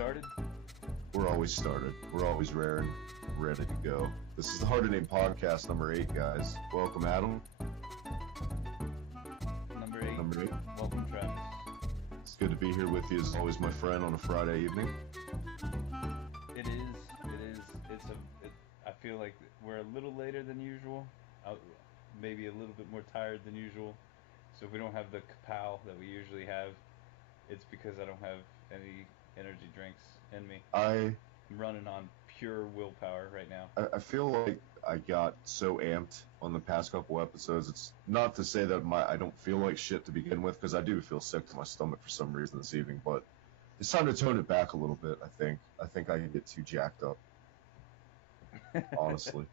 started? We're always started. We're always rare and ready to go. This is the Hard to Name podcast number 8, guys. Welcome, Adam. Number 8. Number 8. Welcome, Travis. It's good to be here with you as always, my friend, on a Friday evening. It is. I feel like we're a little later than usual. Maybe a little bit more tired than usual. So if we don't have the kapow that we usually have, it's because I don't have any energy drinks in me. I'm running on pure willpower right now. I feel like I got so amped on the past couple episodes. It's not to say that I don't feel like shit to begin with, because I do feel sick to my stomach for some reason this evening, but it's time to tone it back a little bit, I think. I think I get too jacked up, honestly.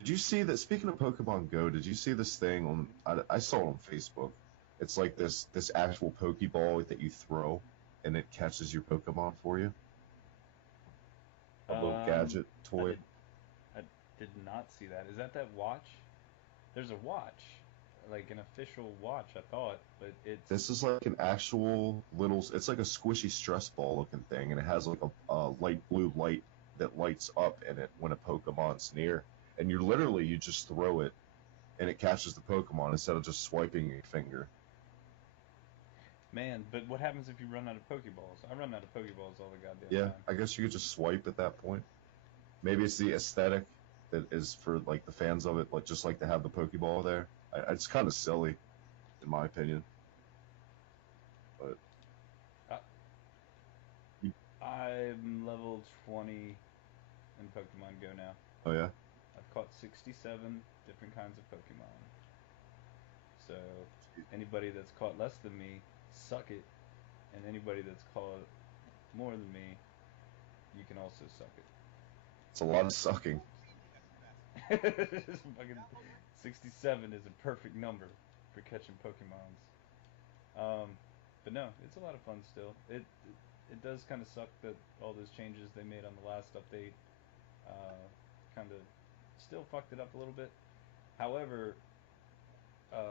Did you see that, speaking of Pokemon Go, did you see this thing on, I saw it on Facebook. It's like this actual Pokeball that you throw, and it catches your Pokemon for you. A little gadget toy. I did not see that. Is that watch? There's a watch, like an official watch, I thought, but it's... This is like an actual little, it's like a squishy stress ball looking thing, and it has like a light blue light that lights up in it when a Pokemon's near. And you just throw it, and it catches the Pokemon instead of just swiping your finger. Man, but what happens if you run out of Pokeballs? I run out of Pokeballs all the goddamn time. Yeah, I guess you could just swipe at that point. Maybe it's the aesthetic that is for like the fans of it, like just like to have the Pokeball there. It's kind of silly, in my opinion. But I'm level 20 in Pokemon Go now. Oh yeah. I've caught 67 different kinds of Pokemon. So anybody that's caught less than me, suck it. And anybody that's caught more than me, you can also suck it. It's a lot of sucking. Fucking 67 is a perfect number for catching Pokemons. But no, it's a lot of fun still. It does kind of suck that all those changes they made on the last update kind of still fucked it up a little bit. However, I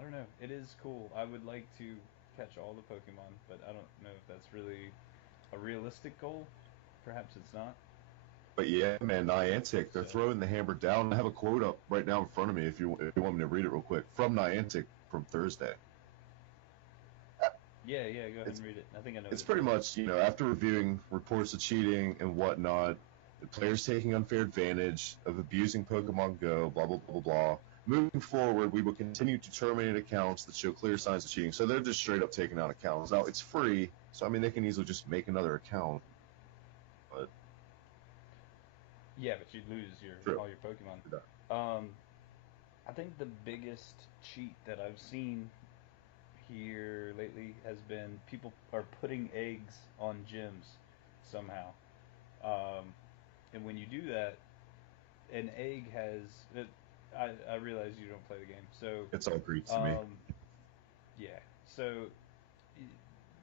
don't know. It is cool. I would like to catch all the Pokemon, but I don't know if that's really a realistic goal. Perhaps it's not. But yeah, man, Niantic, they're throwing the hammer down. I have a quote up right now in front of me if you want me to read it real quick. From Niantic from Thursday. Yeah, go ahead and read it. I think I know. It's pretty much, after reviewing reports of cheating and whatnot, the players taking unfair advantage of abusing Pokemon Go, blah, blah, blah, blah, blah. Moving forward, we will continue to terminate accounts that show clear signs of cheating. So they're just straight up taking out accounts. Now, it's free, so, they can easily just make another account. But yeah, but you'd lose all your Pokemon. Yeah. I think the biggest cheat that I've seen here lately has been people are putting eggs on gyms somehow. And when you do that, an egg has... I realize you don't play the game, so... It's all Greek to me. Yeah, so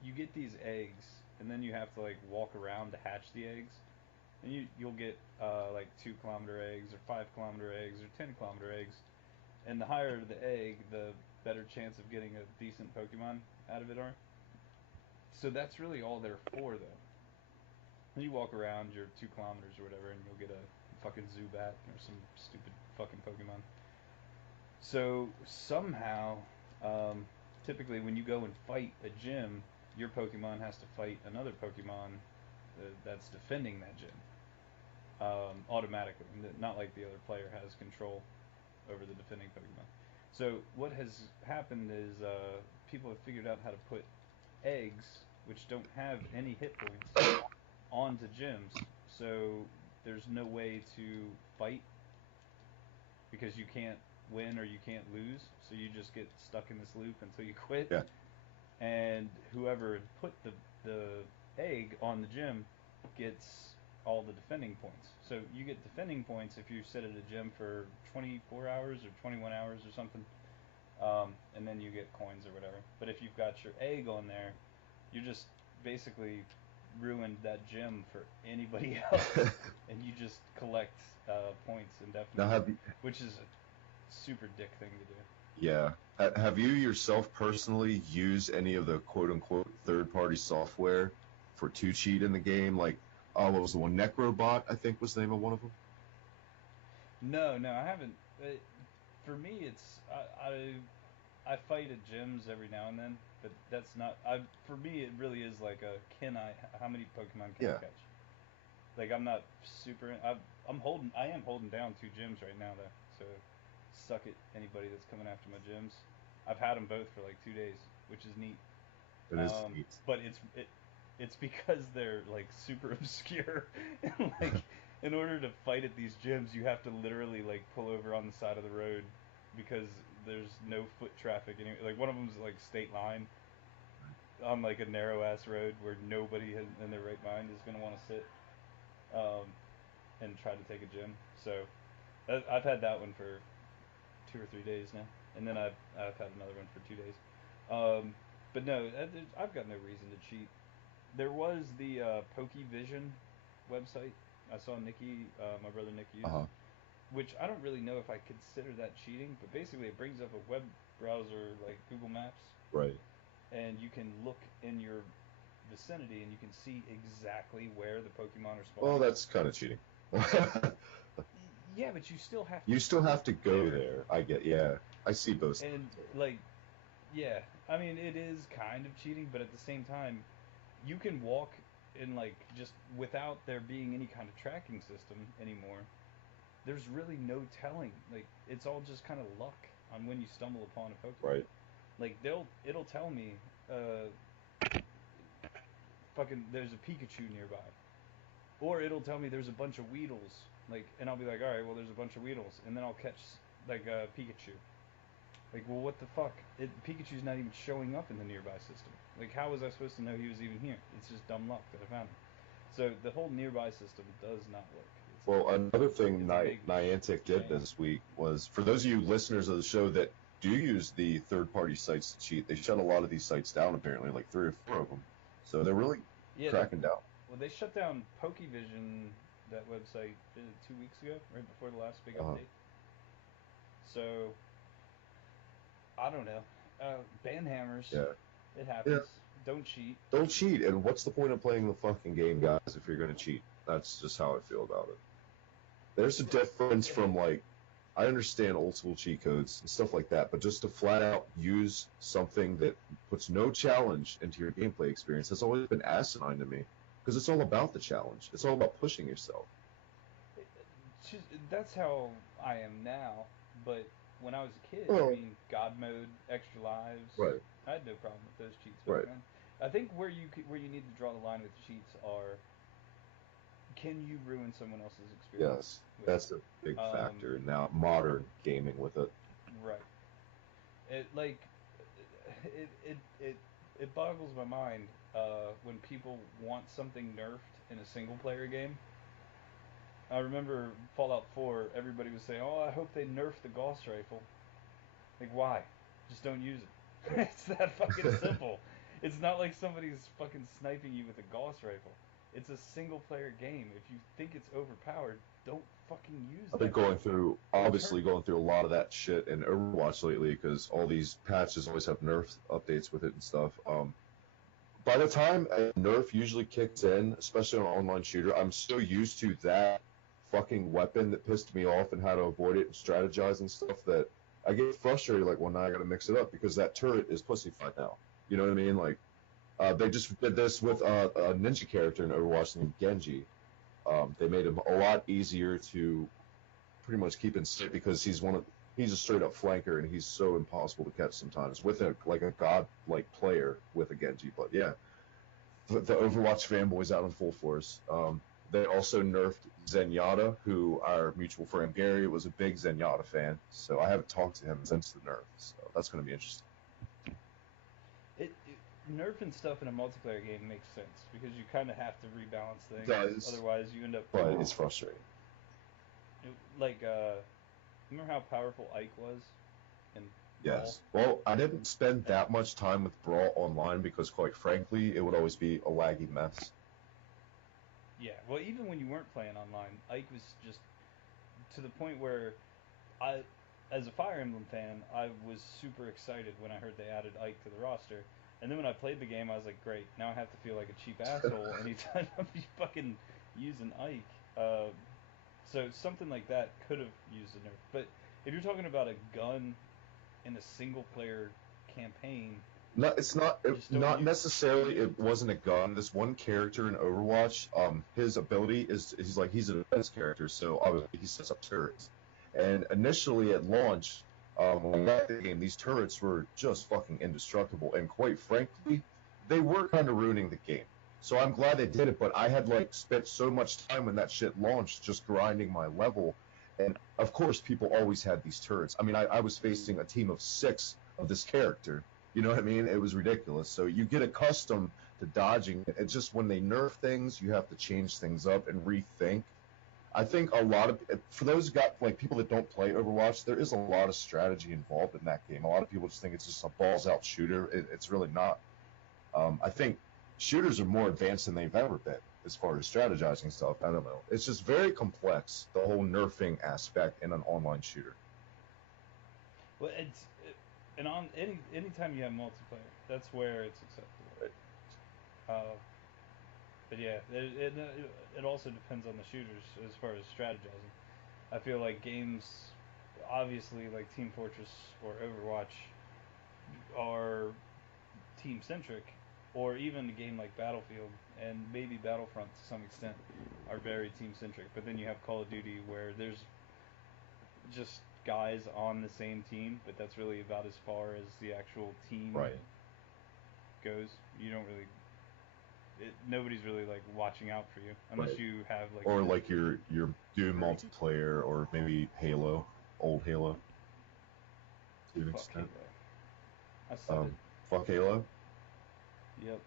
you get these eggs, and then you have to, walk around to hatch the eggs. And you'll get, 2-kilometer eggs, or 5-kilometer eggs, or 10-kilometer eggs. And the higher the egg, the better chance of getting a decent Pokemon out of it are. So that's really all they're for, though. And you walk around your 2 kilometers or whatever, and you'll get a fucking Zubat or some stupid fucking Pokemon. So somehow, typically when you go and fight a gym, your Pokemon has to fight another Pokemon that's defending that gym automatically. Not like the other player has control over the defending Pokemon. So what has happened is people have figured out how to put eggs, which don't have any hit points, onto gyms. So there's no way to fight because you can't win or you can't lose. So you just get stuck in this loop until you quit. Yeah. And whoever put the egg on the gym gets all the defending points. So you get defending points if you sit at a gym for 24 hours or 21 hours or something, and then you get coins or whatever. But if you've got your egg on there, you just basically ruined that gym for anybody else, and you just collect points indefinitely, which is a super dick thing to do. Yeah. Have you yourself personally used any of the quote unquote third party software to cheat in the game? Like, what was the one? Necrobot, I think was the name of one of them. No, no, I haven't. For me, I fight at gyms every now and then, but that's not. For me, it really is like a can I? How many Pokemon can I Yeah. catch? Like I'm not super. I am holding down two gyms right now though. So suck it, anybody that's coming after my gyms. I've had them both for like 2 days, which is neat. It is neat. But it's because they're like super obscure and like in order to fight at these gyms, you have to literally like pull over on the side of the road because there's no foot traffic. Like one of them's like state line on like a narrow ass road where nobody in their right mind is gonna want to sit um, and try to take a gym. So I've had that one for 2 or 3 days now, and then I've had another one for 2 days. But no, I've got no reason to cheat. There was the PokeVision website I saw my brother Nick use, Uh-huh. which I don't really know if I consider that cheating, but basically it brings up a web browser like Google Maps, Right. and you can look in your vicinity and you can see exactly where the Pokemon are Well, spawning. that's kind of cheating. Yeah, but you still have to You still get have to go there. there. I get, yeah. I see both sides And of it. like, yeah, I mean it is kind of cheating, but at the same time, you can walk in like just without there being any kind of tracking system anymore. There's really no telling. Like it's all just kind of luck on when you stumble upon a Pokemon. Right. Like it'll tell me, uh, fucking there's a Pikachu nearby, or it'll tell me there's a bunch of Weedles. Like, and I'll be like, all right, well there's a bunch of Weedles, and then I'll catch like a Pikachu. Like, well, what the fuck? Pikachu's not even showing up in the nearby system. Like, how was I supposed to know he was even here? It's just dumb luck that I found him. So the whole nearby system does not work. Well, another thing It's a big Niantic did sham. this week was, for those of you listeners of the show that do use the third-party sites to cheat, they shut a lot of these sites down, apparently, like 3 or 4 of them. So they're really Yeah, cracking down. well, they shut down PokeVision, that website, 2 weeks ago, right before the last big Uh, update. So I don't know. Ban hammers. yeah. It Yeah. happens. Don't cheat. Don't cheat, and what's the point of playing the fucking game, guys, if you're going to cheat? That's just how I feel about it. There's a difference from, like, I understand old school cheat codes and stuff like that, but just to flat out use something that puts no challenge into your gameplay experience has always been asinine to me. Because it's all about the challenge. It's all about pushing yourself. That's how I am now. But when I was a kid, I Oh, mean, God mode, extra lives, right, I had no problem with those cheats back right. then. I think where you need to draw the line with cheats are, can you ruin someone else's experience Yes, with that's a it? big factor in now modern gaming with it. Right. It like it it it it boggles my mind when people want something nerfed in a single player game. I remember Fallout 4. Everybody was saying, "Oh, I hope they nerf the Gauss rifle." Like, why? Just don't use it. It's that fucking simple. It's not like somebody's fucking sniping you with a Gauss rifle. It's a single player game. If you think it's overpowered, don't fucking use I've been that going rifle. through, Turn. obviously going through a lot of that shit in Overwatch lately because all these patches always have nerf updates with it and stuff. By the time a nerf usually kicks in, especially on an online shooter, I'm so used to that fucking weapon that pissed me off and how to avoid it and strategize and stuff that I get frustrated. Like, well, now I got to mix it up because that turret is pussyfied now. You know what I mean? Like, they just did this with a ninja character in Overwatch named Genji. They made him a lot easier to pretty much keep in sight because he's a straight up flanker and he's so impossible to catch sometimes with a god like player with a Genji. But yeah, the Overwatch fanboys out in full force. They also nerfed Zenyatta, who our mutual friend Gary was a big Zenyatta fan. So I haven't talked to him since the nerf. So that's going to be interesting. It nerfing stuff in a multiplayer game makes sense because you kind of have to rebalance It things. does, Otherwise, you end up but it's frustrating. like remember how powerful Ike was in Brawl? Yes. Well, I didn't spend that much time with Brawl online because, quite frankly, it would always be a laggy mess. Yeah. Well, even when you weren't playing online, Ike was just to the point where I as a Fire Emblem fan, I was super excited when I heard they added Ike to the roster. And then when I played the game, I was like, great, now I have to feel like a cheap asshole anytime I'm fucking using Ike. So something like that could have used a nerf. But if you're talking about a gun in a single player campaign, No, it's not. just don't Not use necessarily. it. It wasn't a gun. This one character in Overwatch, his ability is he's a defense character, so obviously he sets up turrets. And initially at launch, when I got the game, these turrets were just fucking indestructible. And quite frankly, they were kind of ruining the game. So I'm glad they did it. But I had like spent so much time when that shit launched, just grinding my level. And of course, people always had these turrets. I mean, I was facing a team of 6 of this character. You know what I mean? It was ridiculous. So you get accustomed to dodging it. It's just when they nerf things, you have to change things up and rethink. I think a lot of for those got like people that don't play Overwatch, there is a lot of strategy involved in that game. A lot of people just think it's just a balls out shooter. It's really not. I think shooters are more advanced than they've ever been as far as strategizing stuff. I don't know. It's just very complex, the whole nerfing aspect in an online shooter. Well, and on anytime you have multiplayer, that's where it's acceptable. Uh, but yeah, it also depends on the shooters as far as strategizing. I feel like games, obviously like Team Fortress or Overwatch, are team centric, or even a game like Battlefield and maybe Battlefront to some extent are very team centric. But then you have Call of Duty where there's just guys on the same team, but that's really about as far as the actual team Right. goes. You don't really, nobody's really like watching out for you unless Right. you have like Or a like your Doom multiplayer, or maybe Halo, old Halo, to an fuck extent. Halo. I said Um, it. Fuck Halo. Yep.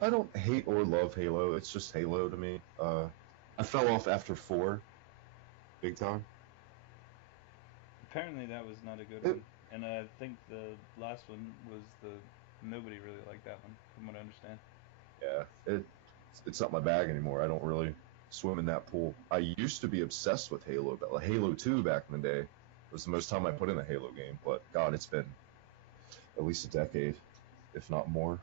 I don't hate or love Halo. It's just Halo to me. I fell off after 4, big time. Apparently that was not a good It, one, and I think the last one was the nobody really liked that one, from what I understand. yeah, it's not my bag anymore. I don't really swim in that pool. I used to be obsessed with Halo, but like Halo 2 back in the day was the most time I put in a Halo game. But God, it's been at least a decade, if not more.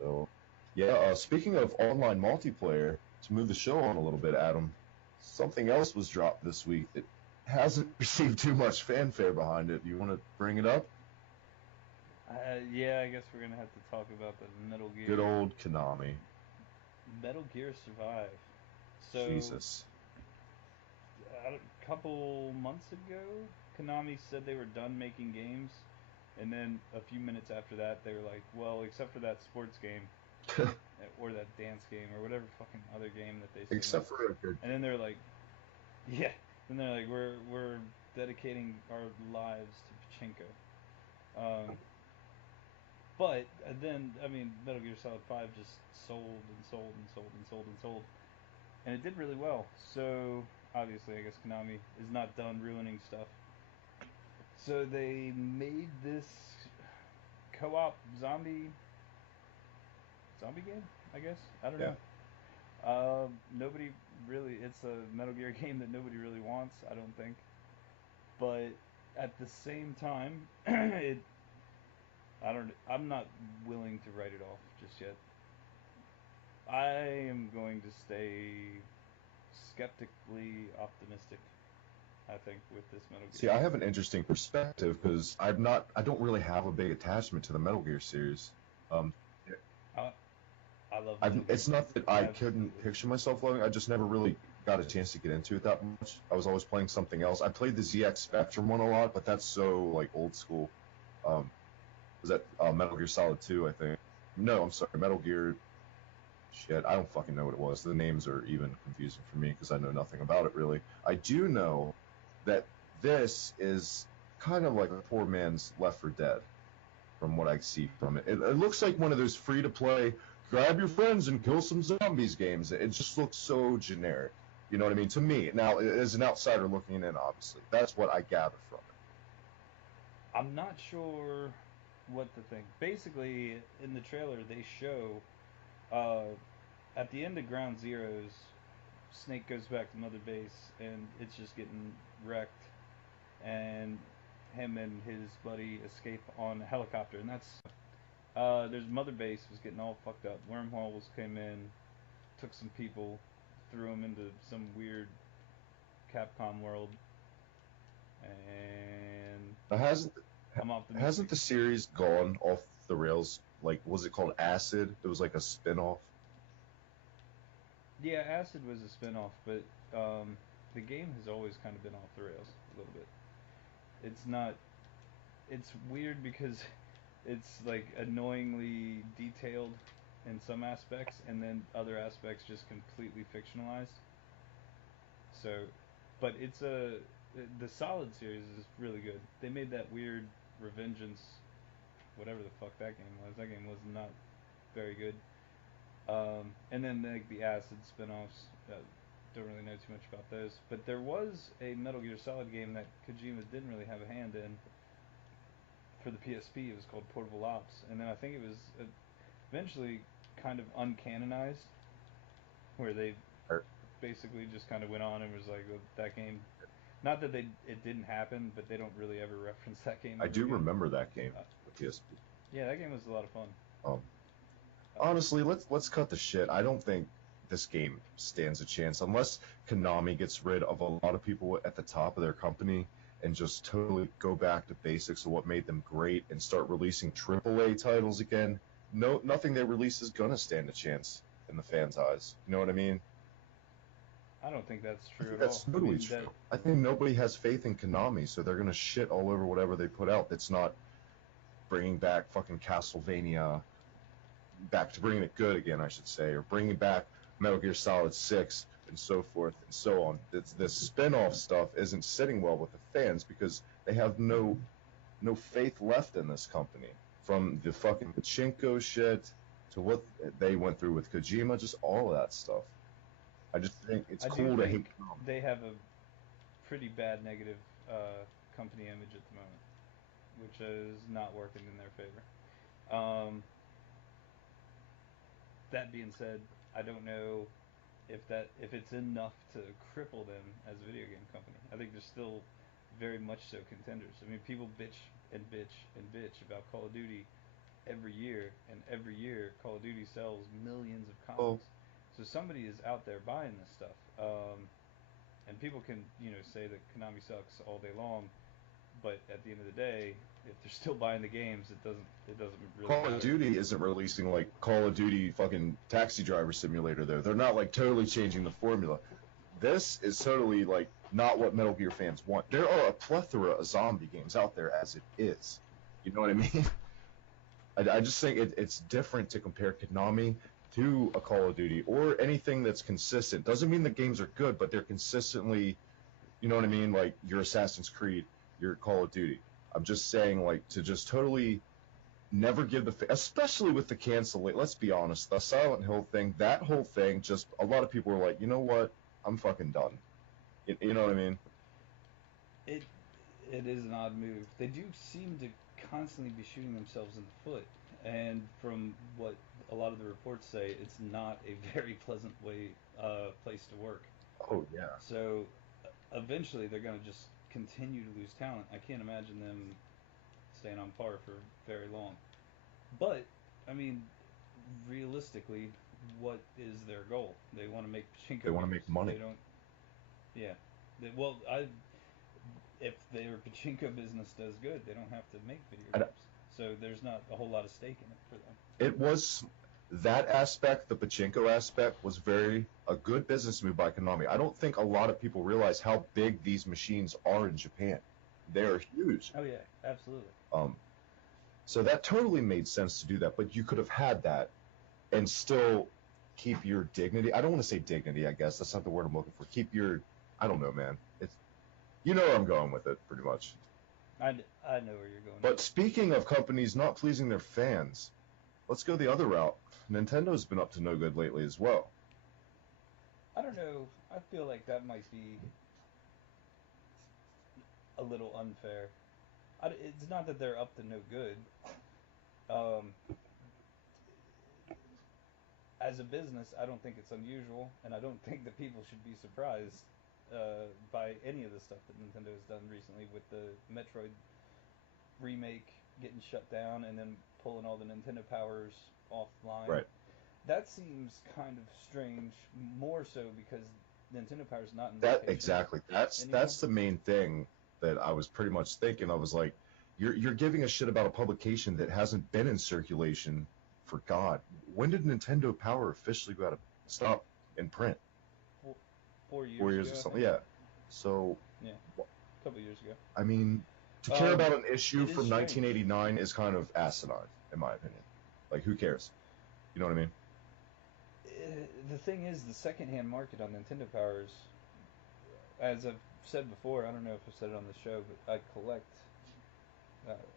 So, yeah. Speaking of online multiplayer, to move the show on a little bit, Adam, something else was dropped this week that hasn't received too much fanfare behind it. Do you want to bring it up? Yeah, I guess we're gonna have to talk about the Metal Good Gear. old Konami. Metal Gear Survive. So Jesus. a couple months ago, Konami said they were done making games, and then a few minutes after that, they were like, "Well, except for that sports game or that dance game or whatever fucking other game that they still make." Except for a good And then they're like, "Yeah," and they're like, "We're dedicating our lives to pachinko." Um, but then, I mean, Metal Gear Solid 5 just sold and sold and sold and sold and sold, and it did really well. So obviously, I guess Konami is not done ruining stuff. So they made this co-op zombie game. I guess I don't yeah. know. Nobody really. It's a Metal Gear game that nobody really wants. I don't think. But at the same time, it. I don't. I'm not willing to write it off just yet. I am going to stay skeptically optimistic. I think with this Metal Gear See, I game. have an interesting perspective because I don't really have a big attachment to the Metal Gear series. Um, I, I love Metal Gear. it's not that I I couldn't absolutely. picture myself loving. I just never really got a chance to get into it that much. I was always playing something else. I played the ZX Spectrum one a lot, but that's so like old school. Um, was that Metal Gear Solid 2? I think. No, I'm sorry, Metal Gear. Shit, I don't fucking know what it was. The names are even confusing for me because I know nothing about it really. I do know that this is kind of like a poor man's Left 4 Dead from what I see from it. It looks like one of those free to play, grab your friends and kill some zombies games. It just looks so generic. You know what I mean? To me, now, as an outsider looking in, obviously, that's what I gather from I'm not sure what to think. Basically, in the trailer, they show uh, at the end of Ground Zeroes, Snake goes back to Mother Base and it's just getting wrecked. and him and his buddy escape on a helicopter, and that's there's Mother Base was getting all fucked up. Wormholes came in, took some people, threw them into some weird Capcom world, and Now, I'm optimistic. hasn't the series gone off the rails? Like, was it called Acid? It was like a spin-off. Yeah, Acid was a spin-off, but the game has always kind of been off the rails a little bit. It's not. It's weird because it's like annoyingly detailed in some aspects, and then other aspects just completely fictionalized. So, but the Solid series is really good. They made that weird Revengeance, whatever the fuck that game was. That game was not very good. And then like the Acid spin-offs. Don't really know too much about those. But there was a Metal Gear Solid game that Kojima didn't really have a hand in for the PSP. It was called Portable Ops, and then I think it was eventually kind of uncanonized, where they Or- basically just kind of went on and was like that game. Not that it didn't happen, but they don't really ever reference that game I ever do again. remember that game, Uh, the PSP. yeah, that game was a lot of fun. Um, Uh, Honestly, let's cut the shit. I don't think this game stands a chance unless Konami gets rid of a lot of people at the top of their company and just totally go back to basics of what made them great and start releasing AAA titles again. No, nothing they release is gonna stand a chance in the fans' eyes. You know what I mean? I don't think that's I true think at all. that's I totally mean that true. I think nobody has faith in Konami, so they're gonna shit all over whatever they put out. That's not bringing back fucking Castlevania, back to bringing it good again, I should say, or bringing back Metal Gear Solid 6 and so forth and so on. This spin-off stuff isn't sitting well with the fans because they have no faith left in this company. From the fucking pachinko shit to what they went through with Kojima, just all of that stuff. I just think it's I do cool to think hate Konami. they have a pretty bad negative company image at the moment, which is not working in their favor. That being said, I don't know if it's enough to cripple them as a video game company. I think they're still very much so contenders. I mean, people bitch and bitch and bitch about Call of Duty every year, and every year Call of Duty sells millions of Well, copies. So somebody is out there buying this stuff. And people can say that Konami sucks all day long, but at the end of the day, if they're still buying the games, it doesn't really Call of matter. Duty isn't releasing like Call of Duty fucking Taxi Driver Simulator there. They're not like totally changing the formula. This is totally like not what Metal Gear fans want. There are a plethora of zombie games out there as it is. You know what I mean? I just think it's different to compare Konami to a Call of Duty or anything that's consistent. Doesn't mean the games are good, but they're consistently, you know what I mean? Like your Assassin's Creed, your Call of Duty. I'm just saying, like, to just totally never give especially with the cancel. Let's be honest, the Silent Hill thing, that whole thing, just a lot of people were like, you know what? I'm fucking done. You know what I mean? It it is an odd move. They do seem to constantly be shooting themselves in the foot, and from what a lot of the reports say, it's not a very pleasant place to work. Oh yeah. So eventually, they're going to just continue to lose talent. I can't imagine them staying on par for very long. But I mean, realistically, what is their goal? They want to make They pachinko want to games. make money. They don't. Yeah. Well, I if their pachinko business does good, they don't have to make video And games. So there's not a whole lot of stake in it for them. it was that aspect, the pachinko aspect, was very a good business move by Konami. I don't think a lot of people realize how big these machines are in Japan. They're huge. Oh yeah, absolutely. Um, so that totally made sense to do that, but you could have had that and still keep your dignity. I don't want to say dignity, I guess. That's not the word I'm looking for. Keep your, I don't know, man. It's, you know where I'm going with it, pretty much. I know where you're going. But speaking of companies not pleasing their fans, let's go the other route. Nintendo's been up to no good lately as well. I don't know. I feel like that might be a little unfair. It's not that they're up to no good. Um, as a business, I don't think it's unusual, and I don't think that people should be surprised. by any of the stuff that Nintendo has done recently with the Metroid remake getting shut down and then pulling all the Nintendo powers offline. Right. That seems kind of strange, more so because Nintendo Power's not in That rotation exactly. anymore. That's the main thing that I was pretty much thinking. I was like, you're giving a shit about a publication that hasn't been in circulation for God. When did Nintendo Power officially go out of stop in print? Four, 4 years 4 years ago, or I something. think. Yeah. So, Yeah, a couple years ago. I mean, to care Um, about an issue it is from strange. 1989 is kind of asinine, in my opinion. Like, who cares? You know what I mean? The thing is, the secondhand market on Nintendo Powers, as I've said before, I don't know if I've said it on the show, but I collect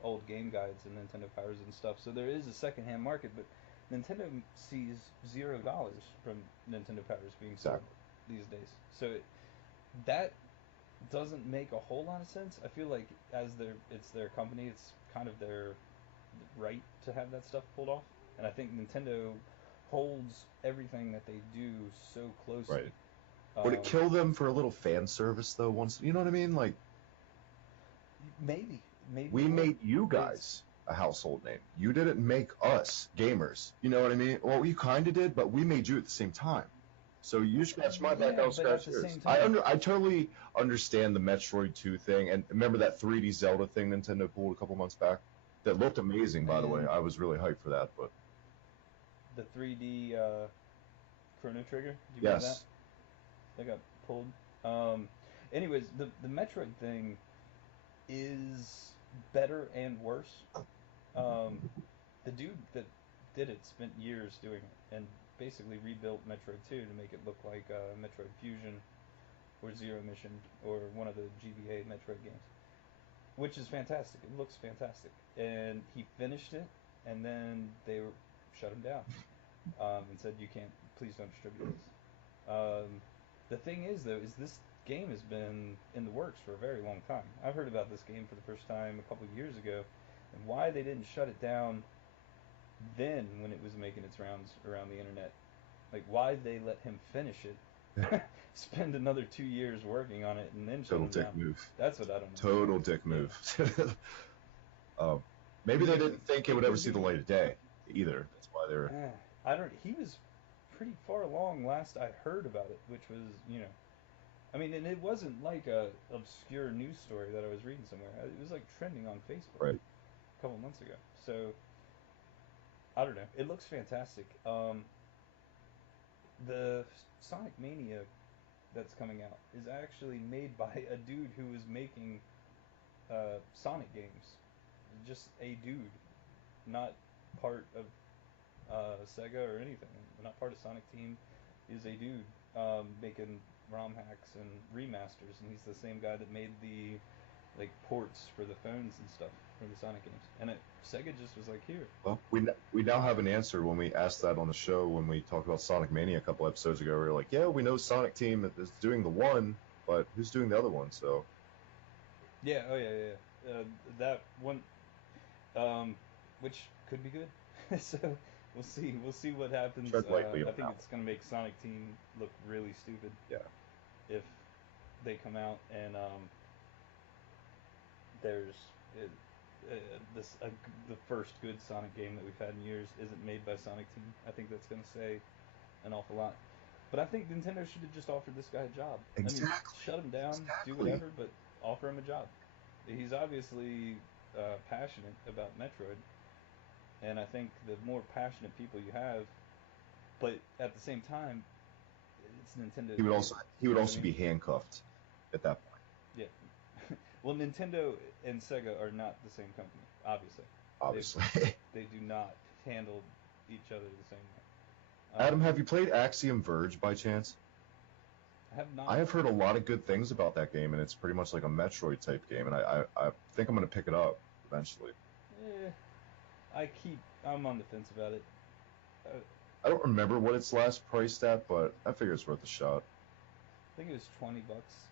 old game guides and Nintendo Powers and stuff. So there is a secondhand market, but Nintendo sees $0 from Nintendo Powers being sold Exactly. these days. So that doesn't make a whole lot of sense. I feel like it's their company, it's kind of their right to have that stuff pulled off. And I think Nintendo holds everything that they do so closely. Right. Would it kill them for a little fan service though? Once you know what I mean? Like, maybe, maybe we it would. made you guys a household name. You didn't make us gamers. You know what I mean? Well, you kind of did, but we made you at the same time. So you scratch my back, Yeah, I'll but at scratch the yours. same time, I totally understand the Metroid 2 thing, and remember that 3D Zelda thing Nintendo pulled a couple months back? That looked amazing, by the way. man, I was really hyped for that, but the 3D Chrono Trigger. Do you remember that? yes, That got pulled. Um, anyways, the Metroid thing is better and worse. Um, the dude that did it spent years doing it and basically rebuilt Metroid 2 to make it look like Metroid Fusion or Zero Mission or one of the GBA Metroid games, which is fantastic. It looks fantastic, and he finished it, and then they shut him down and said you can't, please don't distribute this. The thing is, though, is this game has been in the works for a very long time. I heard about this game for the first time a couple of years ago, and why they didn't shut it down then when it was making its rounds around the internet. Like, why they let him finish it, spend another 2 years working on it, and then shut total him dick down. move. That's what I don't understand. Total dick Yeah. move. um, maybe Because they didn't think it would ever could see the be. light of day either. That's why they're I don't. He was pretty far along last I heard about it, which was I mean, and it wasn't like a obscure news story that I was reading somewhere. It was like trending on Facebook right. a couple months ago. So I don't know. It looks fantastic. The Sonic Mania that's coming out is actually made by a dude who was making Sonic games. Just a dude, not part of Sega or anything. Not part of Sonic Team. Is a dude making ROM hacks and remasters, and he's the same guy that made the like ports for the phones and stuff for the Sonic games. And Sega just was like, here. Well, we now have an answer when we asked that on the show when we talked about Sonic Mania a couple episodes ago. We were like, yeah, we know Sonic Team is doing the one, but who's doing the other one? So Yeah, oh yeah, yeah. That one, um, which could be good. So we'll see. We'll see what happens. tread lightly I on think that it's gonna make Sonic Team look really stupid one. if they come out and there's this the first good Sonic game that we've had in years isn't made by Sonic Team. I think that's gonna say an awful lot. But I think Nintendo should have just offered this guy a job. Yeah, I mean, exactly. shut him down, do Exactly. whatever, but offer him a job. He's obviously passionate about Metroid, and I think the more passionate people you have, but at the same time, it's Nintendo's game. He You would know what I also mean? be handcuffed at that point. Yeah. Well, Nintendo and Sega are not the same company. Obviously, they Obviously. they do not handle each other the same way. Adam, have you played Axiom Verge by chance? I have not. I have heard a lot of good things about that game, and it's pretty much like a Metroid type game, and I think I'm going to pick it up eventually. Eh, I'm on the fence about it. Uh, I don't remember what it's last priced at, but I figure it's worth a shot. I think it was $20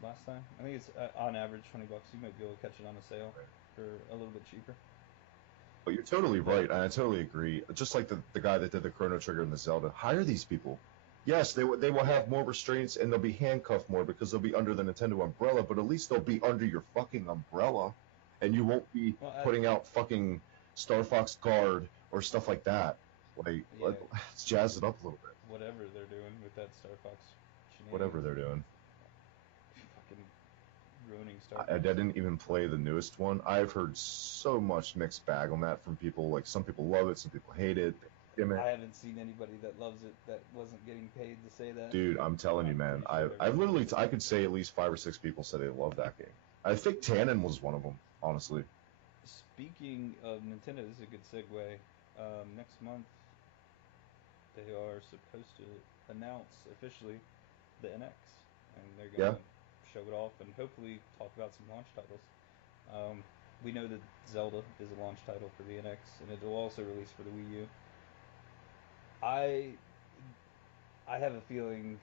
last time. I think it's on average $20. You might be able to catch it on a sale for a little bit cheaper. But you're totally But right, and I totally agree. Just like the guy that did the Chrono Trigger and the Zelda, hire these people. Yes, they will have more restraints and they'll be handcuffed more because they'll be under the Nintendo umbrella, but at least they'll be under your fucking umbrella, and you won't be Well, putting out fucking Star Fox Guard or stuff like that. Like, yeah, let's jazz it up a little bit. whatever they're doing with that Star Fox Whatever shenanigans, they're doing. fucking ruining Star I Fox. didn't even play the newest one. I've heard so much mixed bag on that from people. Like, some people love it, some people hate it. Damn it. I haven't seen anybody that loves it that wasn't getting paid to say that. Dude, I'm telling you, I'm man. pretty sure I've everyone literally, loves I could say at least 5 or 6 people said they love that game. I think Tannen was one of them, honestly. Speaking of Nintendo, this is a good segue. Next month, they are supposed to announce officially the NX, and they're Yeah. gonna show it off and hopefully talk about some launch titles. We know that Zelda is a launch title for the NX, and it will also release for the Wii U. I I have a feeling.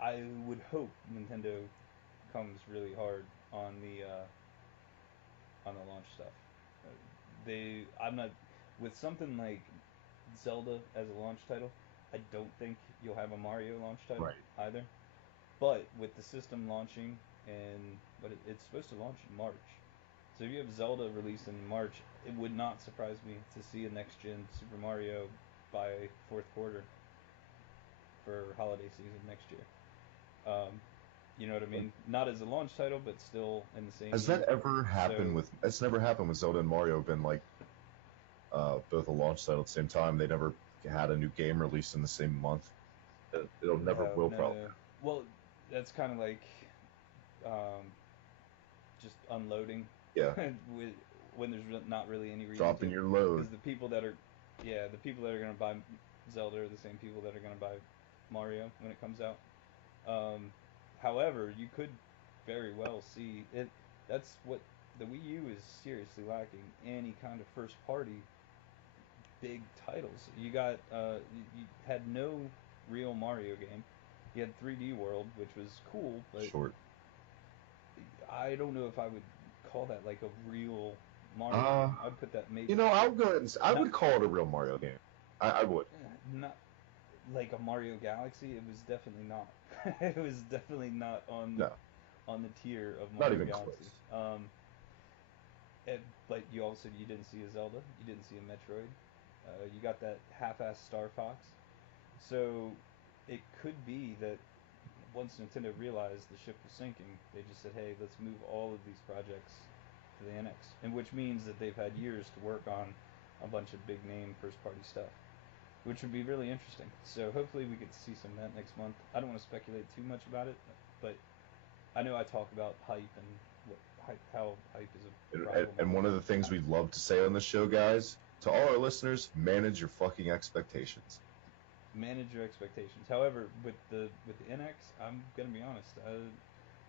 I would hope Nintendo comes really hard on the launch stuff. I'm not with something like Zelda as a launch title. I don't think you'll have a Mario launch title Right. either. But with the system launching it's supposed to launch in March. So if you have Zelda released in March, it would not surprise me to see a next gen Super Mario by fourth quarter for holiday season next year. Um, you know what I mean? Not as a launch title, but still in the same Has year. that ever happened So with? It's never happened with Zelda and Mario. Been like both a launch title at the same time. They never had a new game released in the same month. It'll never no, will no, probably. no. Well, that's kind of like um, just unloading Yeah, with, when there's not really any reason dropping to. your load. Because the people that are gonna buy Zelda are the same people that are gonna buy Mario when it comes out. Um, However, you could very well see it. That's what the Wii U is seriously lacking. Any kind of first party big titles. You had no real Mario game. You had 3D World, which was cool, but Short. I don't know if I would call that like a real Mario Uh, game. I'd put that maybe I'll go ahead and I not would call it a real Mario game. I would. not like a Mario Galaxy. It was definitely not. It was definitely not No, on the tier of not Mario even Galaxy. close. But you also you didn't see a Zelda. You didn't see a Metroid. You got that half-ass Star Fox. So it could be that once Nintendo realized the ship was sinking, they just said, "Hey, let's move all of these projects to the NX," and which means that they've had years to work on a bunch of big name first party stuff, which would be really interesting. So hopefully we get to see some of that next month. I don't want to speculate too much about it, but I know I talk about hype and how hype is a problem. And one of the things we love to say on the show, guys, to all our listeners, manage your fucking expectations. Manage your expectations. However, with the NX, I'm gonna be honest. I'm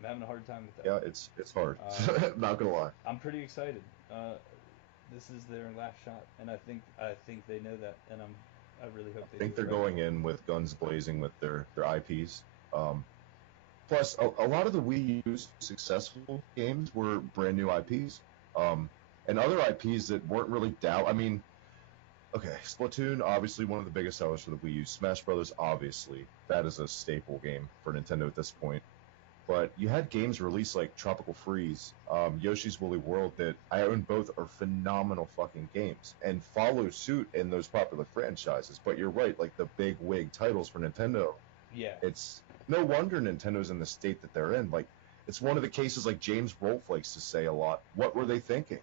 having a hard time with that. Yeah, it's hard. Not gonna lie. I'm pretty excited. This is their last shot, and I think they know that, and I really hope I they think do they're it right. going in with guns blazing with their IPs. Plus, a lot of the Wii U's successful games were brand new IPs, and other IPs that weren't really doubt. I mean, okay, Splatoon, obviously one of the biggest sellers for the Wii U. Smash Brothers, obviously, that is a staple game for Nintendo at this point. But you had games released like Tropical Freeze, Yoshi's Woolly World that I own both are phenomenal fucking games and follow suit in those popular franchises. But you're right, like the big wig titles for Nintendo, Yeah. it's no wonder Nintendo's in the state that they're in. Like, it's one of the cases like James Rolfe likes to say a lot. What were they thinking?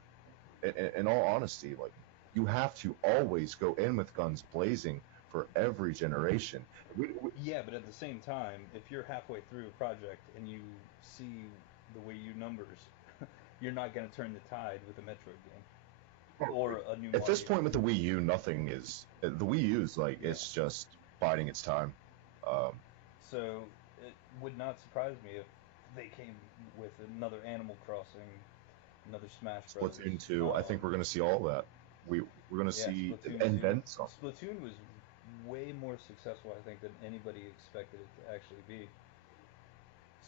In all honesty, like, you have to always go in with guns blazing for every generation. Yeah, but at the same time, if you're halfway through a project and you see the Wii U numbers, you're not going to turn the tide with a Metroid game or a new At this Mario point with the Wii U, nothing is. The Wii U is like, it's just biding its time. So it would not surprise me if they came with another Animal Crossing, another Smash Bros. Splatoon 2, I think we're going to see all that. We're going to see, Splatoon and 2. then some. Splatoon was way more successful, I think, than anybody expected it to actually be.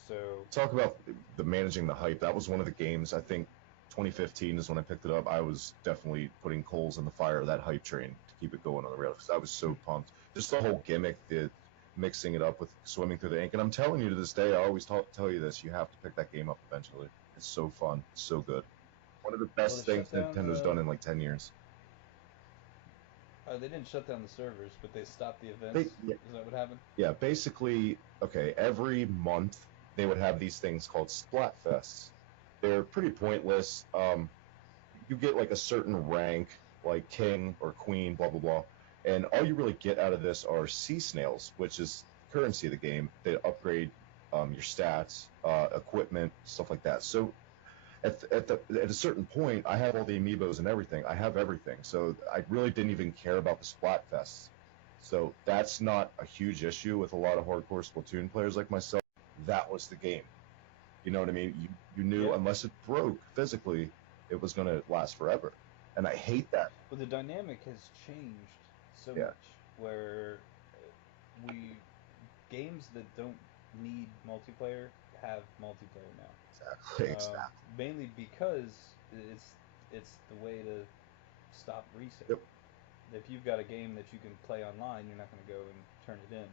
So Talk about the managing the hype. That was one of the games, I think 2015 is when I picked it up. I was definitely putting coals in the fire of that hype train to keep it going on the rails because I was so pumped. Just the whole gimmick, mixing it up with swimming through the ink. And I'm telling you to this day, I always tell you this, you have to pick that game up eventually. It's so fun. It's so good. One of the Well, best things Nintendo's done in like 10 years. They didn't shut down the servers, but they stopped the events. Yeah. Is that what happened? Yeah, basically, okay, every month they would have these things called Splatfests. They're pretty pointless. You get like a certain rank, like king or queen, blah, blah, blah. And all you really get out of this are sea snails, which is currency of the game. They upgrade your stats, equipment, stuff like that. So at a certain point, I have all the amiibos and everything. I have everything. So I really didn't even care about the Splatfests. So that's not a huge issue with a lot of hardcore Splatoon players like myself. That was the game. You know what I mean? You knew unless it broke physically, it was going to last forever. And I hate that. Well, the dynamic has changed so much where games that don't need multiplayer have multiplayer now. Exactly. Mainly because it's the way to stop resale. Yep. If you've got a game that you can play online, you're not going to go and turn it in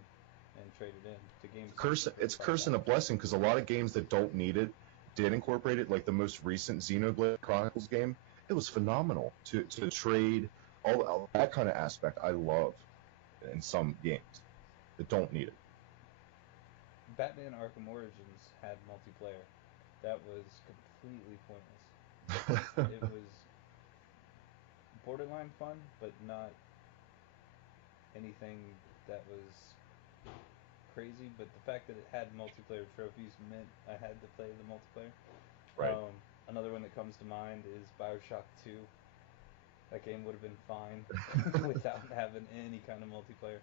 and trade it in to games. It's curse and a blessing because a lot of games that don't need it did incorporate it. Like the most recent Xenoblade Chronicles game, it was phenomenal to trade all that kind of aspect. I love in some games that don't need it. Batman Arkham Origins had multiplayer. That was completely pointless. It was borderline fun, but not anything that was crazy. But the fact that it had multiplayer trophies meant I had to play the multiplayer. Right. Another one that comes to mind is BioShock 2. That game would have been fine without having any kind of multiplayer.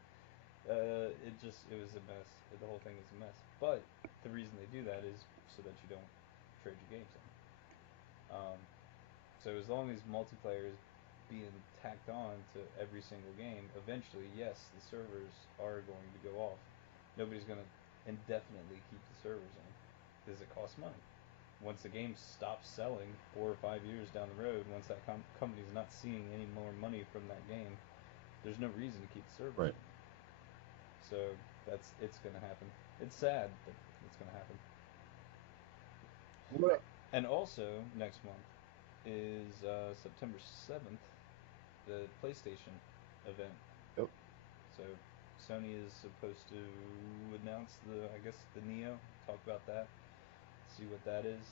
It was a mess. The whole thing is a mess. But the reason they do that is so that you don't trade your games in. So as long as multiplayer is being tacked on to every single game, eventually, yes, the servers are going to go off. Nobody's going to indefinitely keep the servers in because it costs money. Once the game stops selling 4 or 5 years down the road, once that company's not seeing any more money from that game, there's no reason to keep the servers. Right. So it's going to happen. It's sad, but it's going to happen. What? And also next month is September 7th, the PlayStation event. Yep. So Sony is supposed to announce the Neo, talk about that, see what that is.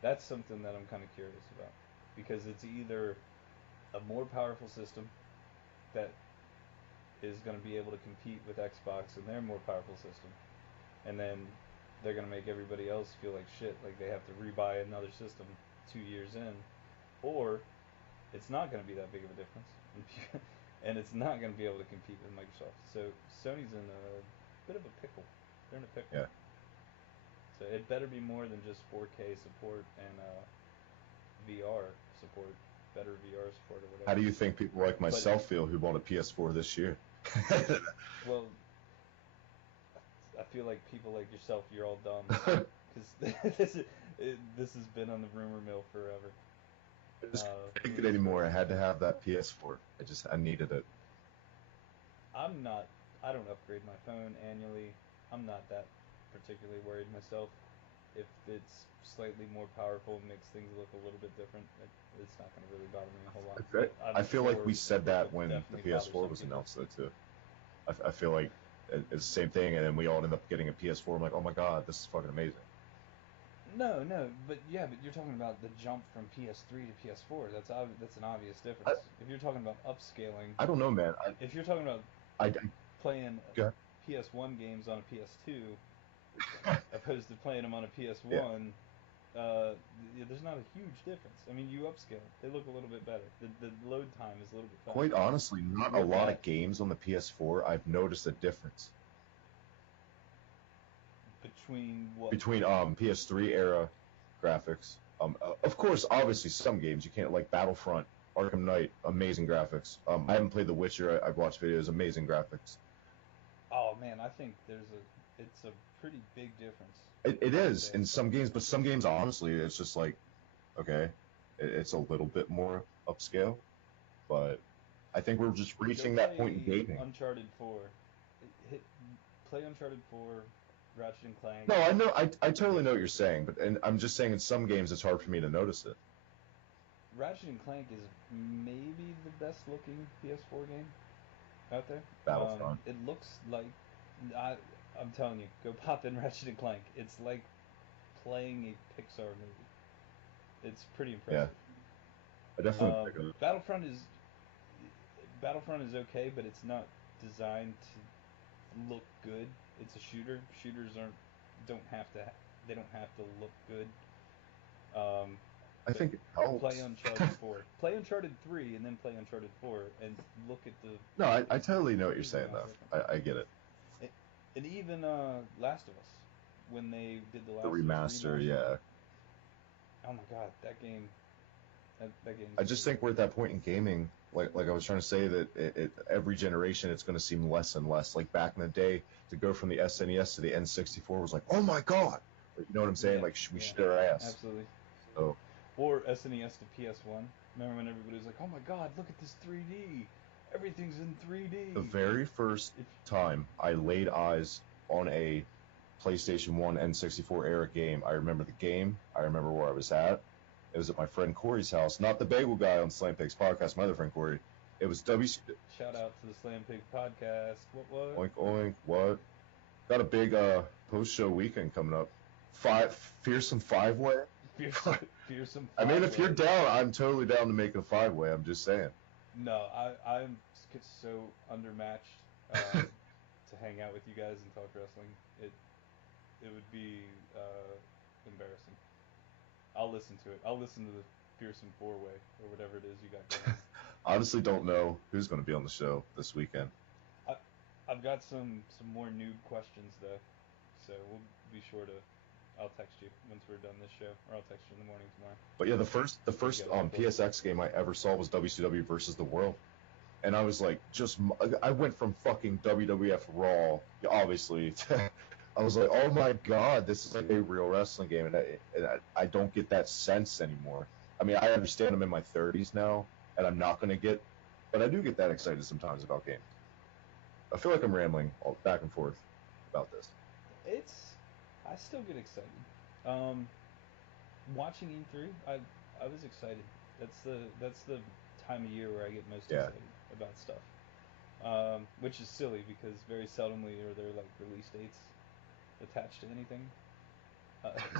That's something that I'm kind of curious about because it's either a more powerful system that is going to be able to compete with Xbox and their more powerful system, and then they're going to make everybody else feel like shit, like they have to rebuy another system 2 years in, or it's not going to be that big of a difference, and it's not going to be able to compete with Microsoft. So Sony's in a bit of a pickle. They're in a pickle. Yeah. So it better be more than just 4K support and VR support, better VR support or whatever. How do you think people like myself feel who bought a PS4 this year? Well, I feel like people like yourself, you're all dumb because this has been on the rumor mill forever. I just couldn't take it anymore. I had to have that PS4. I needed it. I don't upgrade my phone annually. I'm not that particularly worried myself. If it's slightly more powerful, makes things look a little bit different, it's not going to really bother me a whole lot. I feel like we said that when the PS4 was announced, though, too. I feel like it's the same thing, and then we all ended up getting a PS4. I'm like, oh my god, this is fucking amazing. No, but you're talking about the jump from PS3 to PS4. That's an obvious difference. If you're talking about upscaling, I don't know, man. If you're talking about playing PS1 games on a PS2 opposed to playing them on a PS1, there's not a huge difference. I mean, you upscale; they look a little bit better. The load time is a little bit faster. Quite honestly, not a lot of games on the PS4 I've noticed a difference. Between what? Between PS3 era graphics. Of course, obviously, some games you can't, like Battlefront, Arkham Knight, amazing graphics. I haven't played The Witcher. I've watched videos, amazing graphics. Oh man, I think it's a pretty big difference. It is in some games, but some games, honestly, it's just like, okay, it's a little bit more upscale, but I think we're just reaching that point in gaming. Uncharted 4. play Uncharted 4, Ratchet and Clank. No, I know, I totally know what you're saying, but and I'm just saying in some games it's hard for me to notice it. Ratchet and Clank is maybe the best looking PS4 game out there. Battlefront. It looks like I, I'm telling you, go pop in Ratchet and Clank. It's like playing a Pixar movie. It's pretty Yeah, impressive. I definitely pick it up. Battlefront is okay, but it's not designed to look good. It's a shooter. Shooters aren't don't have to they don't have to look good. I But think it helps. play Uncharted 4. Play Uncharted 3 and then play Uncharted 4 and look at the No, I totally know what you're saying amount of though. difference. I get it. And even Last of Us, when they did the The Last of Us remaster, remaster. yeah. Oh my god, that game's I just think we're at that point in gaming, like I was trying to say, that every generation it's going to seem less and less. Like back in the day, to go from the SNES to the N64 was like, oh my god, you know what I'm saying? yeah, Like we yeah, shit our ass. absolutely. So Or SNES to PS1. Remember when everybody was like, "Oh my God, look at this 3D! Everything's in 3D." the very first If, time I laid eyes on a PlayStation 1 N64 era game, I remember the game. I remember where I was at. It was at my friend Corey's house, not the bagel guy on Slam Pigs podcast, my other friend Corey. It was Shout out to the Slam Pig podcast. What? Oink oink. What? Got a big post show weekend coming up. Fearsome five way. Fearsome. I mean, if you're Five-way. down, I'm totally down to make a 5-way. I'm just saying. No, I'm so undermatched to hang out with you guys and talk wrestling. It would be embarrassing. I'll listen to it. I'll listen to the Fearsome Four-way or whatever it is you got going on. Honestly, don't know who's going to be on the show this weekend. I've got some more nude questions though, so we'll be sure to. I'll text you once we're done this show, or I'll text you in the morning tomorrow. But yeah, the first PSX game I ever saw was WCW versus the World, and I was like, I went from fucking WWF Raw, obviously. I was like, oh my god, this is like a real wrestling game, and I don't get that sense anymore. I mean, I understand I'm in my 30s now, and I'm not going to get, but I do get that excited sometimes about games. I feel like I'm rambling all back and forth about this. I still get excited. Watching E3, I was excited. That's the time of year where I get most excited about stuff. Which is silly because very seldomly are there like release dates attached to anything.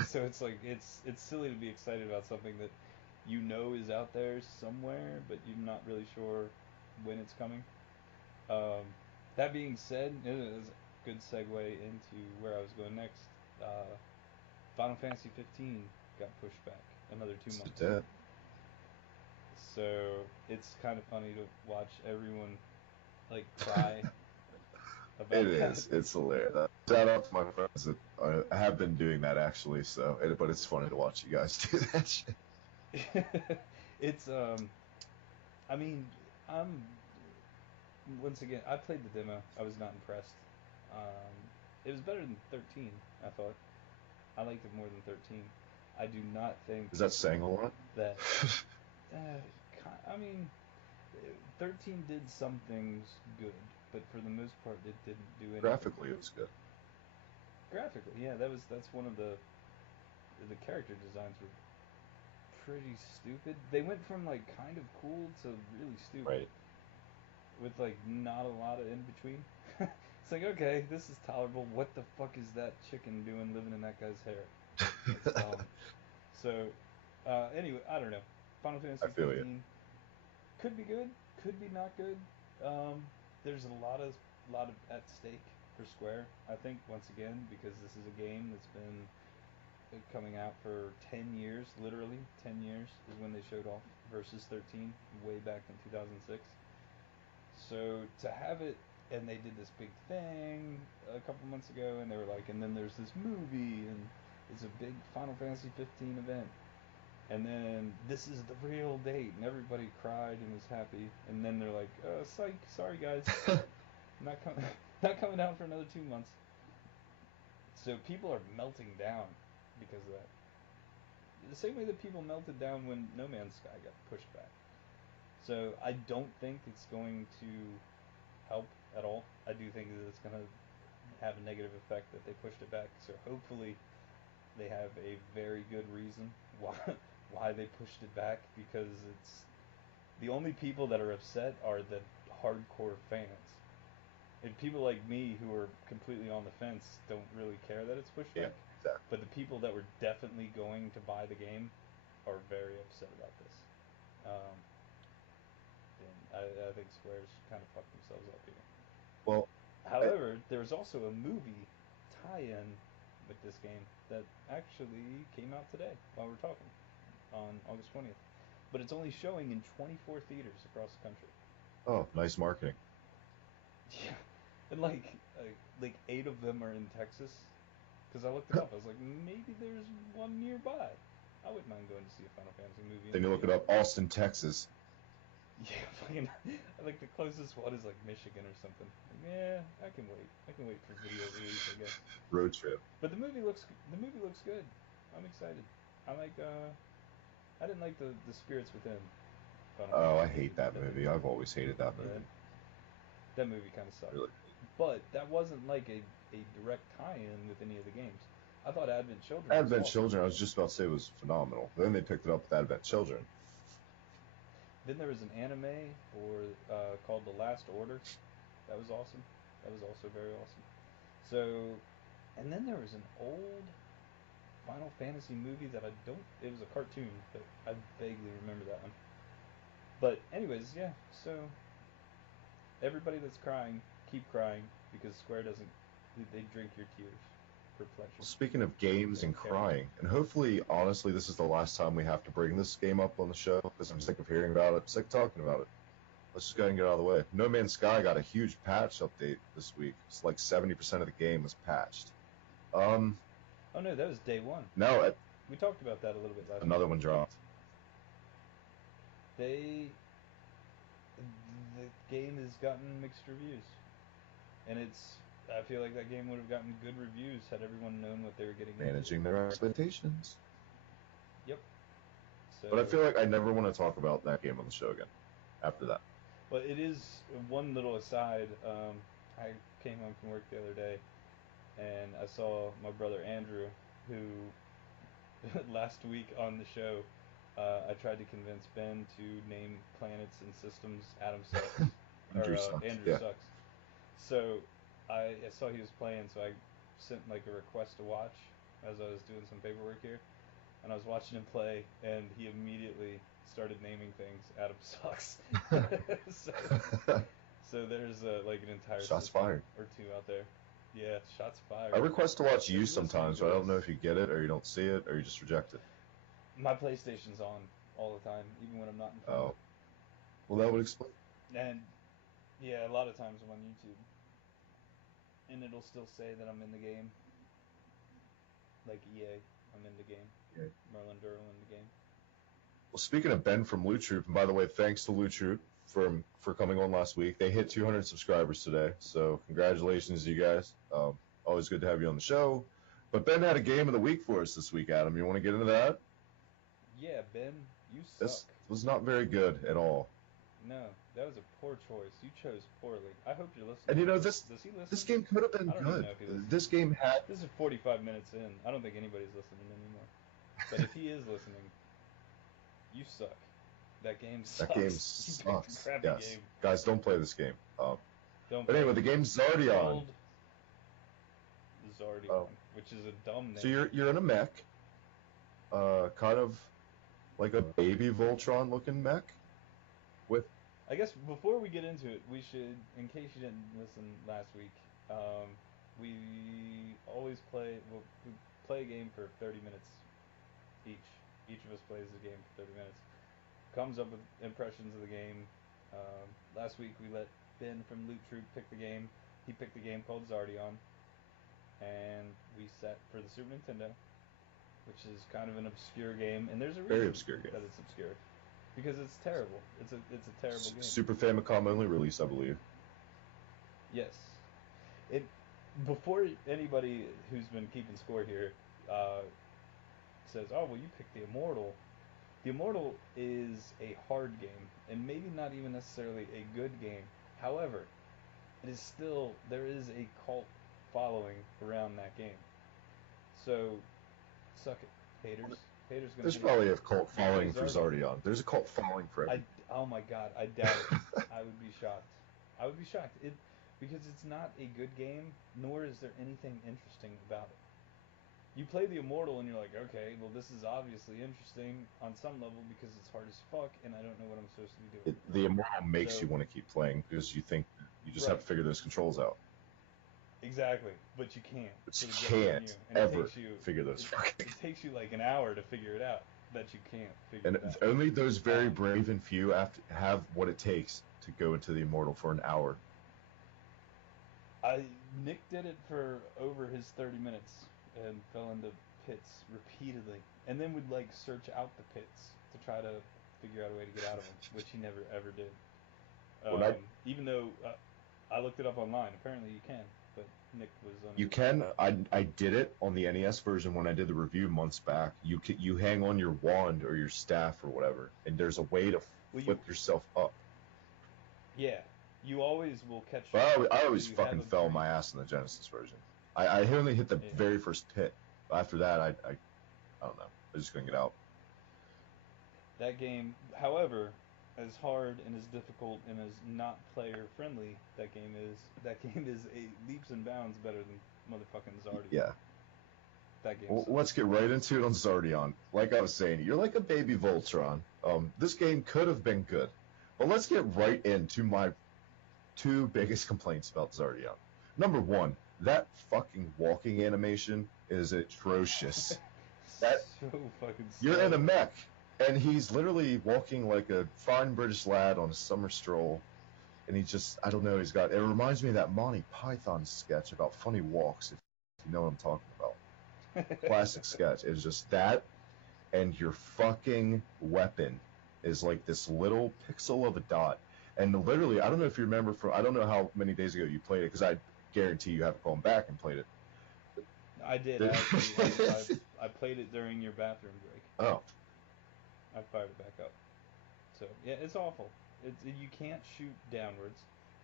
So it's like it's silly to be excited about something that you know is out there somewhere, but you're not really sure when it's coming. That being said, it is a good segue into where I was going next. Final Fantasy 15 got pushed back another 2 months. Dead. So it's kind of funny to watch everyone like cry about It is. that. It's hilarious. Shout out to my friends that have been doing that actually. But it's funny to watch you guys do that shit. It's I mean, I'm once again I played the demo. I was not impressed. It was better than 13. I thought. I liked it more than 13. I do not think Is that saying a lot? that. I mean, 13 did some things good, but for the most part, it didn't do anything. Graphically, it was good. Graphically, yeah, that's one of the character designs were pretty stupid. They went from like kind of cool to really stupid, Right. with like not a lot of in between. It's like, okay, this is tolerable. What the fuck is that chicken doing living in that guy's hair? It's dumb. So, anyway, I don't know. Final Fantasy I feel 15 could be good, could be not good. There's a lot of at stake for Square. I think once again because this is a game that's been coming out for 10 years, literally 10 years is when they showed off Versus 13 way back in 2006. So to have it, and they did this big thing a couple months ago, and they were like, and then there's this movie, and it's a big Final Fantasy 15 event, and then this is the real date, and everybody cried and was happy, and then they're like, psych, sorry guys, not coming, not coming out for another 2 months. So people are melting down because of that. The same way that people melted down when No Man's Sky got pushed back. So I don't think it's going to help at all. I do think that it's going to have a negative effect that they pushed it back. So hopefully they have a very good reason why why they pushed it back, because it's the only people that are upset are the hardcore fans. And people like me who are completely on the fence don't really care that it's pushed Yeah, back. exactly. But the people that were definitely going to buy the game are very upset about this. Um, and I think Square's kind of fucked themselves up here. Well, I, However, there's also a movie tie-in with this game that actually came out today while we're talking on August 20th. But it's only showing in 24 theaters across the country. oh, nice marketing. Yeah, and like 8 of them are in Texas. Because I looked it up, I was like, maybe there's one nearby. I wouldn't mind going to see a Final Fantasy movie in Then the you look it theater. up, Austin, Texas. Yeah, fucking, like the closest one is like Michigan or something. Like, yeah, I can wait. I can wait for video release, I guess. Road trip. But the movie looks good. I'm excited. I like I didn't like the Spirits Within Final Oh, Fantasy I movie hate that that they movie. made. I've always hated that Yeah, movie. that movie kind of sucked. Really. But that wasn't like a direct tie-in with any of the games. I thought Advent Children was Advent awesome. Children, I was just about to say, was phenomenal. Then they picked it up with Advent Children. Then there was an anime called The Last Order. That was awesome. That was also very awesome. So, and then there was an old Final Fantasy movie that I don't. It was a cartoon, but I vaguely remember that one. But anyways, yeah. So everybody that's crying, keep crying, because Square doesn't. They drink your tears for pleasure. Well, speaking of They games and don't care about. crying, and hopefully, honestly, this is the last time we have to bring this game up on the show because I'm sick of hearing about it, sick of talking about it. Let's just go ahead and get out of the way. No Man's Sky got a huge patch update this week. It's like 70% of the game was patched. Oh no, that was day one. Now We talked about that a little bit last week. another one dropped. They the game has gotten mixed reviews, and it's. I feel like that game would have gotten good reviews had everyone known what they were getting into. Managing their expectations. Yep. So, But I feel like I never want to talk about that game on the show again after that. but it is one little aside. I came home from work the other day, and I saw my brother Andrew, who last week on the show, I tried to convince Ben to name planets and systems Adam sucks, or Andrew sucks. Andrew Yeah. sucks. So I saw he was playing, so I sent like a request to watch as I was doing some paperwork here, and I was watching him play, and he immediately started naming things Adam sucks. so, so there's like an entire Shots system fired. or two out there. Yeah, shots fired. I request to watch If you you're listening sometimes, to but I don't know this, if you get it or you don't see it or you just reject it. my PlayStation's on all the time, even when I'm not in front of Oh. Well, that would explain. it. And yeah, a lot of times I'm on YouTube, and it'll still say that I'm in the game, like EA. I'm in the game. Yeah. Merlin Durrell in the game. Well, speaking of Ben from Loot Troop, and by the way, thanks to Loot Troop for coming on last week. They hit 200 subscribers today, so congratulations to you guys. Always good to have you on the show. But Ben had a game of the week for us this week, Adam. You want to get into that? Yeah, Ben, you suck. This was not very good at all. No, that was a poor choice. You chose poorly. I hope you're listening. And you know, Does he listen? this game could have been I don't even good. know if he listens. This game had. This is 45 minutes in. I don't think anybody's listening anymore. But if he is listening, you suck. That game sucks. That game You picked a sucks. crappy Yes. game. Guys, don't play this game. Don't But play anyway, it. the game's It's Zardion. called Zardion, which is a dumb name. So you're in a mech, kind of like a baby Voltron looking mech, with I guess before we get into it, we should, in case you didn't listen last week, we always we play a game for 30 minutes each. Each of us plays the game for 30 minutes. Comes up with impressions of the game. Last week we let Ben from Loot Troop pick the game. He picked a game called Zardion, and we set for the Super Nintendo, which is kind of an obscure game, and there's a very reason obscure game. that it's obscure. Because it's terrible. It's a terrible game. Super Famicom only release, I believe. Yes. It before anybody who's been keeping score here says, "Oh, well, you picked the Immortal." The Immortal is a hard game, and maybe not even necessarily a good game. However, it is still there is a cult following around that game. So, suck it, haters. Haters gonna There's hate. probably a cult You play following for Zardian. Zardion. There's a cult following for everything. Oh my god, I doubt it. I would be shocked. I would be shocked. Because it's not a good game, nor is there anything interesting about it. You play the Immortal and you're like, okay, well this is obviously interesting on some level because it's hard as fuck and I don't know what I'm supposed to be doing. The Immortal makes So, you want to keep playing because you think you just have right, to figure those controls out. exactly, but you can't. But you So it's up on can't you, and ever figure those fucking. it takes you like an hour to figure it out. That you can't figure And it out. only those very brave and few have what it takes to go into the Immortal for an hour. Nick did it for over his 30 minutes and fell into pits repeatedly, and then would like search out the pits to try to figure out a way to get out of them, which he never ever did. Even though I looked it up online, apparently you can, but Nick was on. You can. I did it on the NES version when I did the review months back. You hang on your wand or your staff or whatever, and there's a way to flip yourself up. Yeah, you always will catch. Well, I always fucking fell my ass in the Genesis version. I only hit the very first pit. After that, I don't know. I just couldn't get out. That game, however, as hard and as difficult and as not player friendly that game is a leaps and bounds better than motherfucking Zardian. Yeah. That game. Well, let's get right into it on Zardion. Like I was saying, you're like a baby Voltron. This game could have been good, but let's get right into my two biggest complaints about Zardion. Number one, that fucking walking animation is atrocious. That so fucking. You're in a mech, and he's literally walking like a fine British lad on a summer stroll, and he just, I don't know, he's got, it reminds me of that Monty Python sketch about funny walks, if you know what I'm talking about. Classic sketch. It's just that, and your fucking weapon is like this little pixel of a dot. And literally, I don't know if you remember I don't know how many days ago you played it, because I guarantee you haven't gone back and played it. I did, actually. I played it during your bathroom break. Oh. I fired it back up. So, yeah, it's awful. You can't shoot downwards.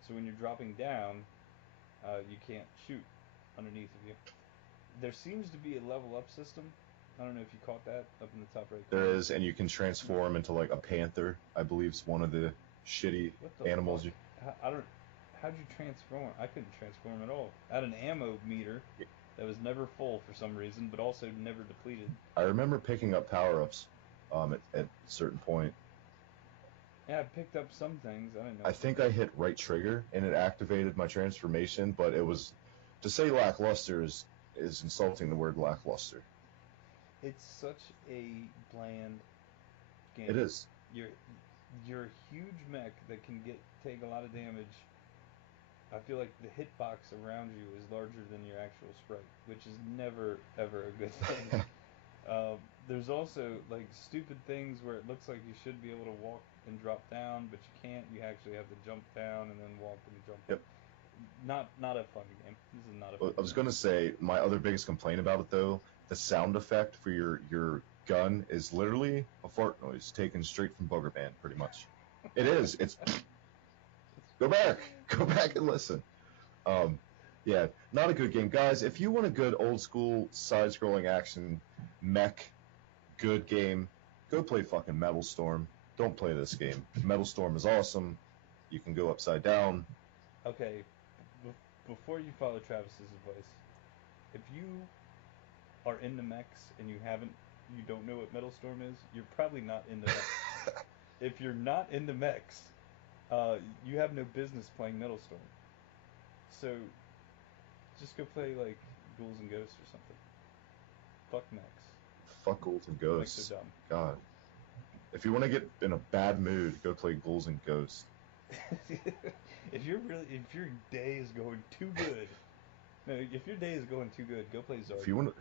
So when you're dropping down, you can't shoot underneath of you. There seems to be a level up system. I don't know if you caught that up in the top right corner. There is, and you can transform into like a panther, I believe is one of the shitty animals. How'd you transform? I couldn't transform at all. I had an ammo meter that was never full for some reason, but also never depleted. I remember picking up power-ups at a certain point. Yeah, I picked up some things. I didn't know. I think I hit right trigger, and it activated my transformation, but it was... To say lackluster is insulting the word lackluster. It's such a bland game. It is. You're a huge mech that can take a lot of damage. I feel like the hitbox around you is larger than your actual sprite, which is never ever a good thing. There's also like stupid things where it looks like you should be able to walk and drop down, but you can't. You actually have to jump down and then walk and jump. Yep. Not a fun game. This is not a fun I was going to say, my other biggest complaint about it, though, the sound effect for your gun is literally a fart noise taken straight from Booger Band, pretty much. It is. It's... Go back and listen. Yeah, not a good game. Guys, if you want a good old-school side-scrolling action mech good game, go play fucking Metal Storm. Don't play this game. Metal Storm is awesome. You can go upside down. Okay, before you follow Travis's advice, if you are into mechs and you don't know what Metal Storm is, you're probably not into mechs. If you're not into mechs, you have no business playing Metal Storm. So, just go play like Ghouls and Ghosts or something. Fuck mechs. Fuck Ghouls and Ghosts. Mechs are dumb. God. If you want to get in a bad mood, go play Ghouls and Ghosts. If your day is going too good, if your day is going too good, go play Zardian.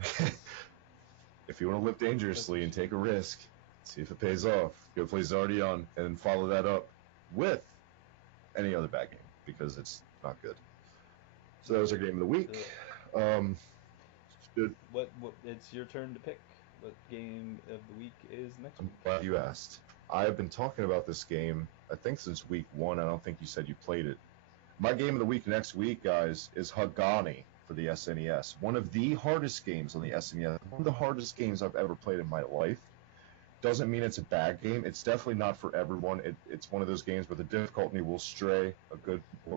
If you want to live dangerously and take a risk, see if it pays off, go play Zardion and then follow that up with any other bad game because it's not good. So that was our game of the week. Good. What? It's your turn to pick. What game of the week is next week? I'm glad you asked. I have been talking about this game, I think, since week 1. I don't think you said you played it. My game of the week next week, guys, is Hagani. for the SNES. One of the hardest games on the SNES. One of the hardest games I've ever played in my life. Doesn't mean it's a bad game. It's definitely not for everyone. It's one of those games where the difficulty will stray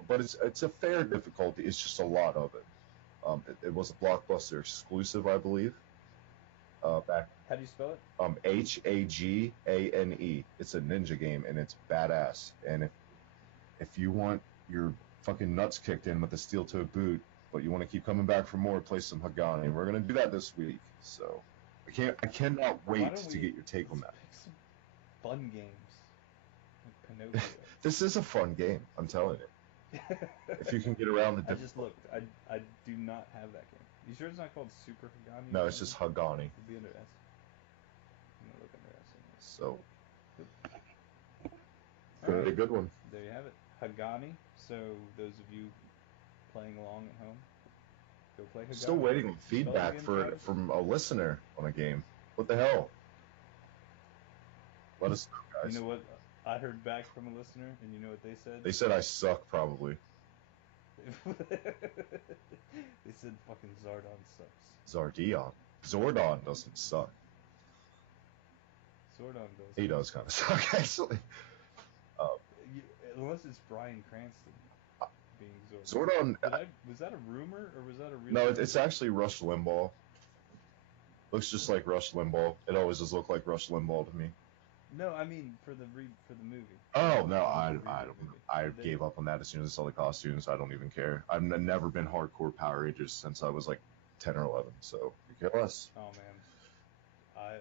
but it's a fair difficulty. It's just a lot of it. It was a Blockbuster exclusive, I believe. Back. How do you spell it? Hagane. It's a ninja game and it's badass. And if you want your fucking nuts kicked in with a steel-toed boot, but you want to keep coming back for more, play some Hagane. We're gonna do that this week. So I cannot wait to get your take on that. Pick some fun games, like Pinocchio. This is a fun game, I'm telling you. If you can get around the I just looked. I do not have that game. You sure it's not called Super Hagane? No, it's just Hagane. It'd be under S. I'm gonna look under S. So, All right. a good one. There you have it, Hagane. So those of you playing along at home, go play Hagane. Still waiting on feedback from a listener on a game. What the hell? Let us know, guys. You know what? I heard back from a listener, and you know what they said? They said I suck, probably. They said fucking Zardon sucks. Zordon doesn't suck. Zordon does. He does kind of suck, actually. Unless it's Bryan Cranston being Zordon. Was that a rumor, or was that a real? No, it's actually Rush Limbaugh. Looks just like Rush Limbaugh. It always does look like Rush Limbaugh to me. No, I mean for the movie. Oh no, I gave up on that as soon as I saw the costumes. I don't even care. I've never been hardcore Power Rangers since I was like 10 or 11. So you care less. Oh man, I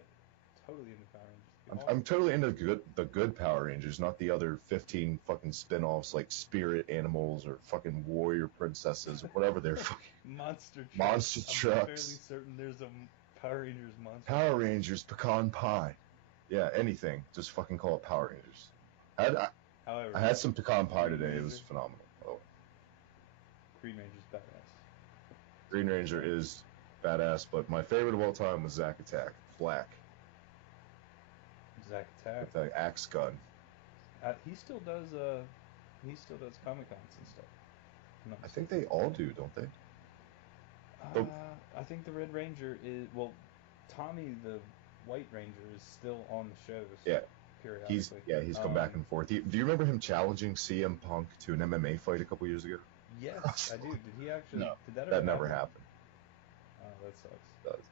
totally into Power Rangers. I'm totally into the good Power Rangers, not the other 15 fucking spin-offs like Spirit Animals or fucking Warrior Princesses or whatever they're fucking Monster Trucks. I'm fairly Trucks. certain there's a Power Rangers monster. Power Rangers Pecan Pie. Yeah, anything. Just fucking call it Power Rangers. However, I had some pecan pie today. It was phenomenal. Oh. Green Ranger's badass. Green Ranger is badass, but my favorite of all time was Zack Attack. Black. Zack Attack. With the axe gun. He still does Comic Cons and stuff. I think they all do, don't they? I think the Red Ranger is Tommy the White Ranger is still on the shows. Yeah. Periodically. He's come back and forth. Do you remember him challenging CM Punk to an MMA fight a couple years ago? Yes, I do. Did he actually? No, did that never happened. Oh, that sucks. It does.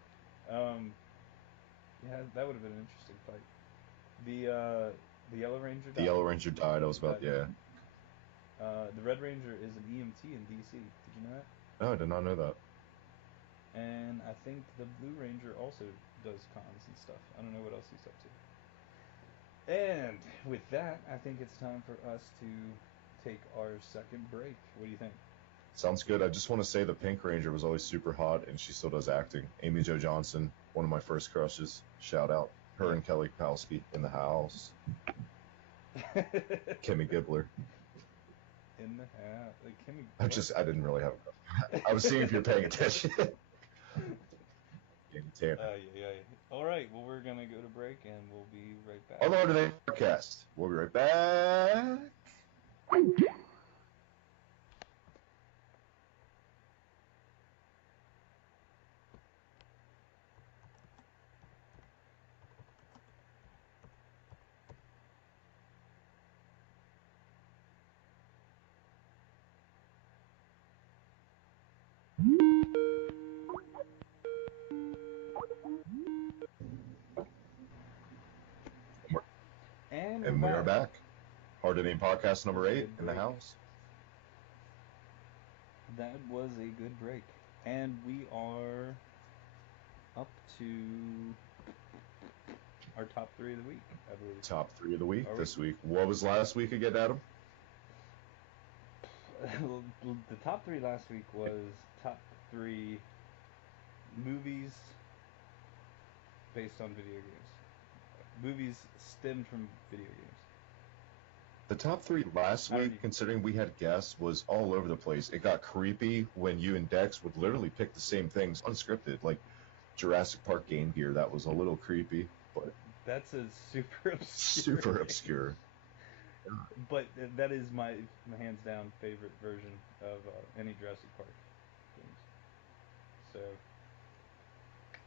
Yeah, that would have been an interesting fight. The Yellow Ranger died. The Yellow Ranger died. I was about, yeah. The Red Ranger is an EMT in DC. Did you know that? No, I did not know that. And I think the Blue Ranger also does cons and stuff. I don't know what else he's up to. And with that, I think it's time for us to take our second break. What do you think? Sounds good. I just want to say the Pink Ranger was always super hot, and she still does acting. Amy Jo Johnson, one of my first crushes. Shout out. Her and Kelly Kapowski in the house. Kimmy Gibbler. In the house. Like Kimmy. I didn't really have. I was seeing if you're paying attention. Yeah. All right. Well, we're gonna go to break, and we'll be right back. Hello to the podcast. We'll be right back. And we are back. Hard to Name podcast number 8 in the house. That was a good break. And we are up to our top 3 of the week, I believe. Top 3 of the week this week. What was last week again, Adam? The top 3 last week was top 3 movies based on video games. Movies stemmed from video games. The top 3 last week, considering we had guests, was all over the place. It got creepy when you and Dex would literally pick the same things unscripted, like Jurassic Park Game Gear. That was a little creepy, but that's a super obscure. Super obscure. But that is my hands down favorite version of any Jurassic Park games. So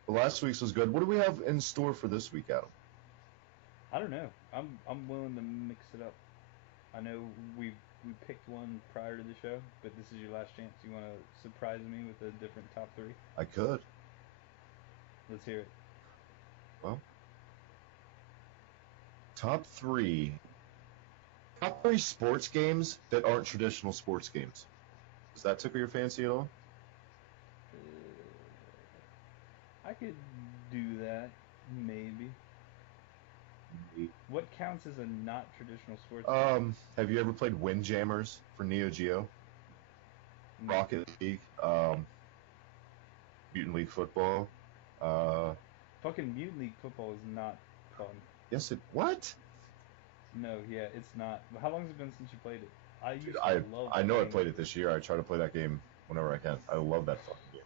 Well, last week's was good. What do we have in store for this week, Adam? I don't know. I'm willing to mix it up. I know we picked one prior to the show, but this is your last chance. You want to surprise me with a different top three? I could. Let's hear it. Well, top three sports games that aren't traditional sports games. Does that tickle your fancy at all? I could do that, maybe. What counts as a not traditional sports game? Have you ever played Windjammers for Neo Geo? No. Rocket League, Mutant League Football. Fucking Mutant League Football is not fun. Yes, what? No, yeah, it's not. How long has it been since you played it? I used to love I that know I game. played it this year. I try to play that game whenever I can. I love that fucking game.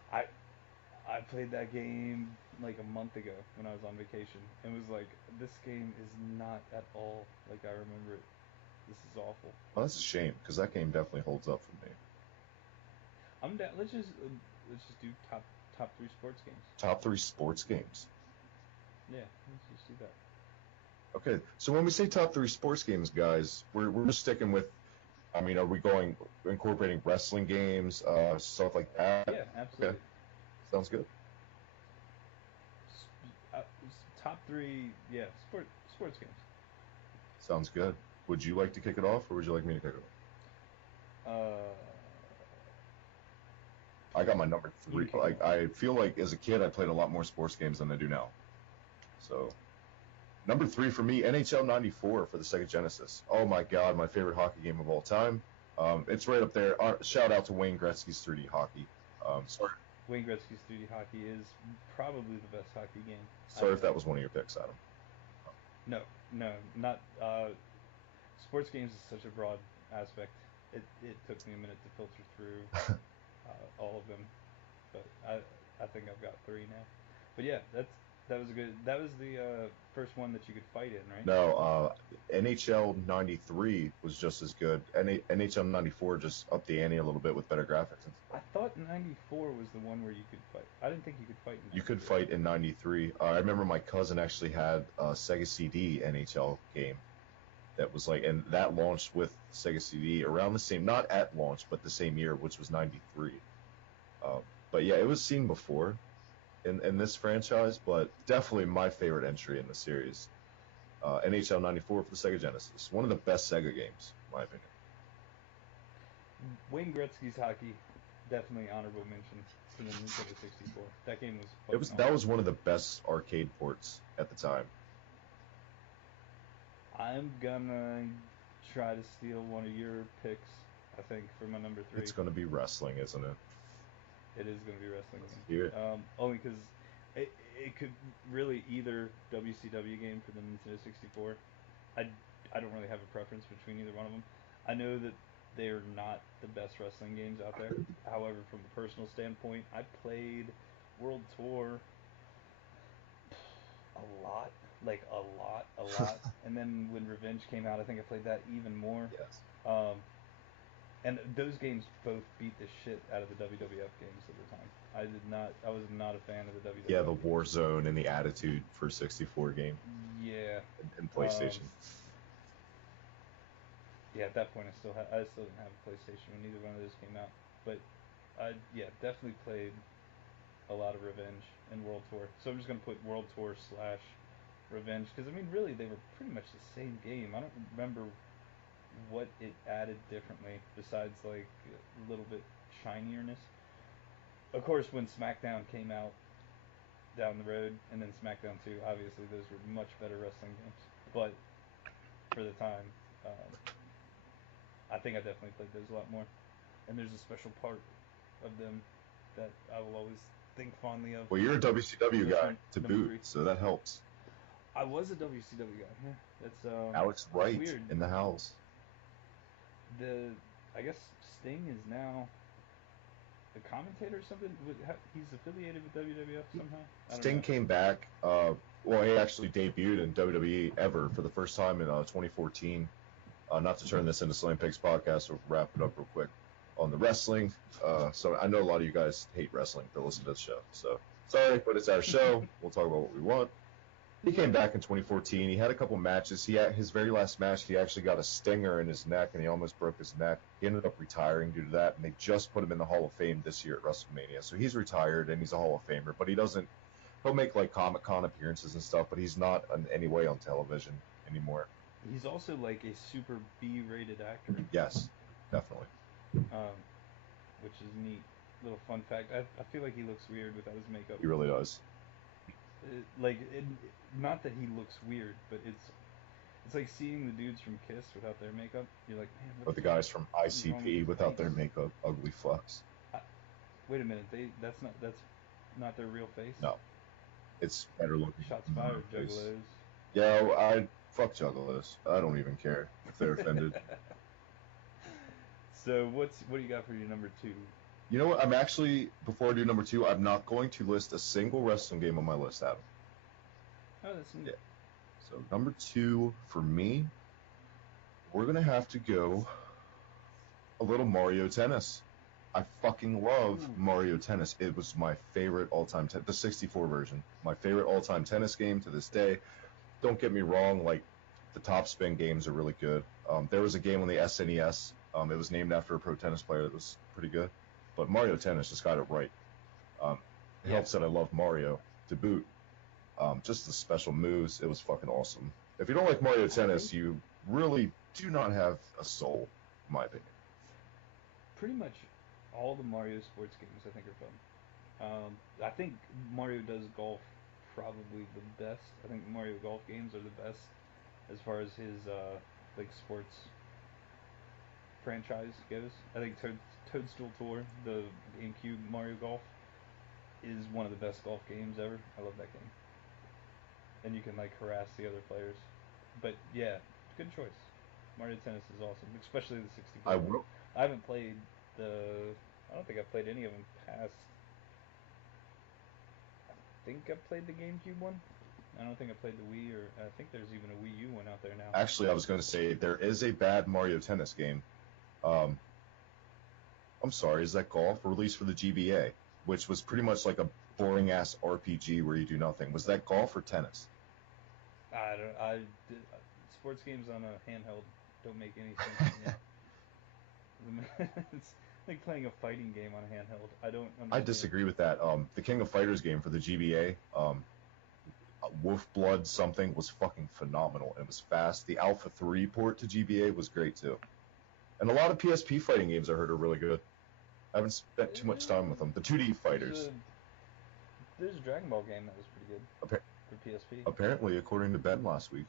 I played that game like a month ago when I was on vacation. And was like, this game is not at all like I remember it. This is awful. Well, that's a shame because that game definitely holds up for me. I'm down. Let's just do top three sports games. Top three sports games. Yeah, let's just do that. Okay, so when we say top three sports games, guys, we're just sticking with. I mean, are we incorporating wrestling games, stuff like that? Yeah, absolutely. Okay. Sounds good. Top three, yeah, sports games. Sounds good. Would you like to kick it off, or would you like me to kick it off? I got my number three. Like, I feel like as a kid, I played a lot more sports games than I do now. So, number three for me, NHL '94 for the Sega Genesis. Oh my God, my favorite hockey game of all time. It's right up there. Shout out to Wayne Gretzky's 3D hockey. Sorry. Wayne Gretzky's 3D hockey is probably the best hockey game. Sorry if that was one of your picks, Adam. No, not. Sports games is such a broad aspect. It took me a minute to filter through all of them, but I think I've got three now. But yeah, that was a good. That was the first one that you could fight in, right? No, NHL '93 was just as good. NHL '94 just upped the ante a little bit with better graphics. I thought '94 was the one where you could fight. I didn't think you could fight in '93. You could fight in '93. I remember my cousin actually had a Sega CD NHL game that was like, and that launched with Sega CD around the same, not at launch, but the same year, which was '93. But yeah, it was seen before in this franchise, but definitely my favorite entry in the series. NHL '94 for the Sega Genesis. One of the best Sega games, in my opinion. Wayne Gretzky's hockey, definitely honorable mention to the Nintendo 64. That game was. That was one of the best arcade ports at the time. I'm gonna try to steal one of your picks. I think for my number three. It's gonna be wrestling, isn't it? It is gonna be wrestling. Hear it. Only because it could really either WCW game for the Nintendo 64. I don't really have a preference between either one of them. I know that they're not the best wrestling games out there. However, from a personal standpoint, I played World Tour a lot. And then when Revenge came out, I think I played that even more. Yes. And those games both beat the shit out of the WWF games at the time. I was not a fan of the WWF. Yeah, the Warzone and the Attitude for 64 game. Yeah. And PlayStation. Yeah, at that point I still didn't have a PlayStation when neither one of those came out. But I definitely played a lot of Revenge and World Tour. So I'm just gonna put World Tour / Revenge because I mean really they were pretty much the same game. I don't remember what it added differently besides like a little bit shinierness. Of course, when SmackDown came out down the road, and then SmackDown 2, obviously those were much better wrestling games. But for the time, I think I definitely played those a lot more. And there's a special part of them that I will always think fondly of. Well, you're a WCW guy to boot, so that helps. I was a WCW guy. Yeah, that's Alex Wright weird. In the house. I guess Sting is now the commentator or something. He's affiliated with WWF somehow. Sting came back. Well, he actually debuted in WWE ever for the first time in 2014. Not to turn this into Slam Pigs podcast, so wrap it up real quick. on the wrestling. So I know a lot of you guys hate wrestling that listen to the show. So sorry, but it's our show. We'll talk about what we want. He came back in 2014. He had a couple matches. His very last match, he actually got a stinger in his neck, and he almost broke his neck. He ended up retiring due to that, and they just put him in the Hall of Fame this year at WrestleMania. So he's retired, and he's a Hall of Famer, but he'll make like Comic-Con appearances and stuff, but he's not in any way on television anymore. He's also like a super B-rated actor. Yes, definitely. Which is neat. Little fun fact. I feel like he looks weird without his makeup. He really does. Not that he looks weird, but it's like seeing the dudes from Kiss without their makeup. You're like, man, what? Or the guys from ICP without their makeup, ugly fucks. Wait a minute, that's not their real face. No, it's better looking. Shots fired, juggalos. Yeah, I fuck juggalos. I don't even care if they're offended. So what do you got for your number 2? You know what? I'm actually, before I do number 2, I'm not going to list a single wrestling game on my list, Adam. Oh, that's neat. Yeah. So number 2 for me, we're gonna have to go a little Mario Tennis. I fucking love Mario Tennis. It was my favorite all-time, the 64 version. My favorite all-time tennis game to this day. Don't get me wrong, like, the top spin games are really good. There was a game on the SNES. It was named after a pro tennis player that was pretty good. But Mario Tennis just got it right. It helps that I love Mario to boot. Just the special moves, it was fucking awesome. If you don't like Mario Tennis, you really do not have a soul, in my opinion. Pretty much all the Mario sports games I think are fun. I think Mario Does Golf probably the best. I think Mario Golf games are the best as far as his like sports franchise goes. I think Toadstool Tour, the GameCube Mario Golf, is one of the best golf games ever. I love that game. And you can like harass the other players. But yeah, good choice. Mario Tennis is awesome, especially the 64. I haven't played I don't think I've played any of them past. I think I played the GameCube one. I don't think I played the Wii, or I think there's even a Wii U one out there now. Actually, I was going to say there is a bad Mario Tennis game. I'm sorry, is that golf released for the GBA, which was pretty much like a boring ass RPG where you do nothing. Was that golf or tennis? Sports games on a handheld don't make any sense to me. It's like playing a fighting game on a handheld. I don't understand. I disagree with that. The King of Fighters game for the GBA, Wolf Blood something, was fucking phenomenal. It was fast. The Alpha 3 port to GBA was great too. And a lot of PSP fighting games I heard are really good. I haven't spent too much time with them. The 2D fighters. There's a Dragon Ball game that was pretty good for PSP. Apparently, according to Ben last week.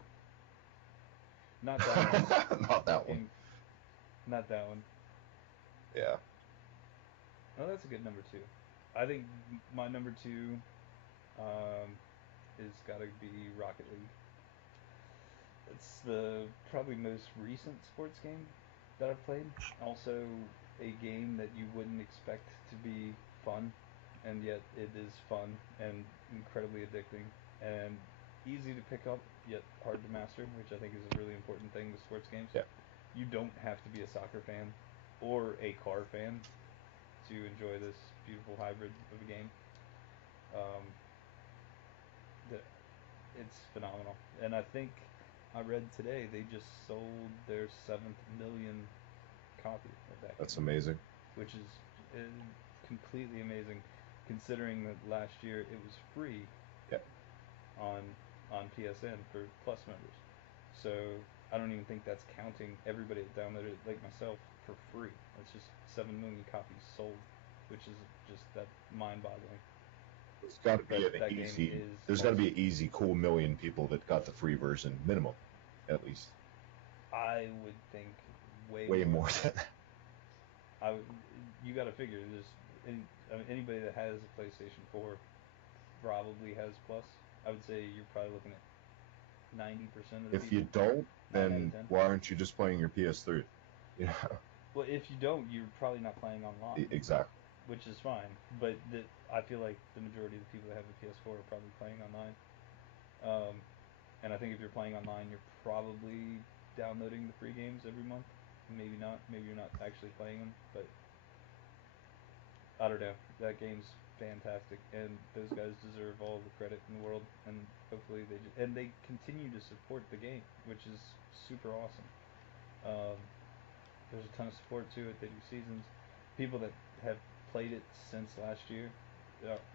Not that one. Not that one. Not that one. Yeah. Oh, that's a good number 2. I think my number 2 is gotta be Rocket League. It's the probably most recent sports game that I've played. Also, a game that you wouldn't expect to be fun, and yet it is fun and incredibly addicting and easy to pick up, yet hard to master, which I think is a really important thing with sports games. Yeah. You don't have to be a soccer fan or a car fan to enjoy this beautiful hybrid of a game. It's phenomenal, and I think I read today they just sold their 7th million copy of that. That's game, amazing. which is completely amazing, considering that last year it was free. Yeah. On PSN for Plus members. So I don't even think that's counting everybody that downloaded it, like myself, for free. It's just 7 million copies sold, which is just that mind-boggling. There's got to be there's got to be an easy, cool million people that got the free version, minimum, at least. I would think way more than that. You got to figure anybody that has a PlayStation 4 probably has Plus. I would say you're probably looking at 90% of the people. If you don't, then why aren't you just playing your PS3? Yeah. Well, if you don't, you're probably not playing online. Exactly. Which is fine, but I feel like the majority of the people that have a PS4 are probably playing online. And I think if you're playing online, you're probably downloading the free games every month. Maybe not. Maybe you're not actually playing them, but I don't know. That game's fantastic, and those guys deserve all the credit in the world. And hopefully and they continue to support the game, which is super awesome. Um, there's a ton of support to it. They do seasons. People that have played it since last year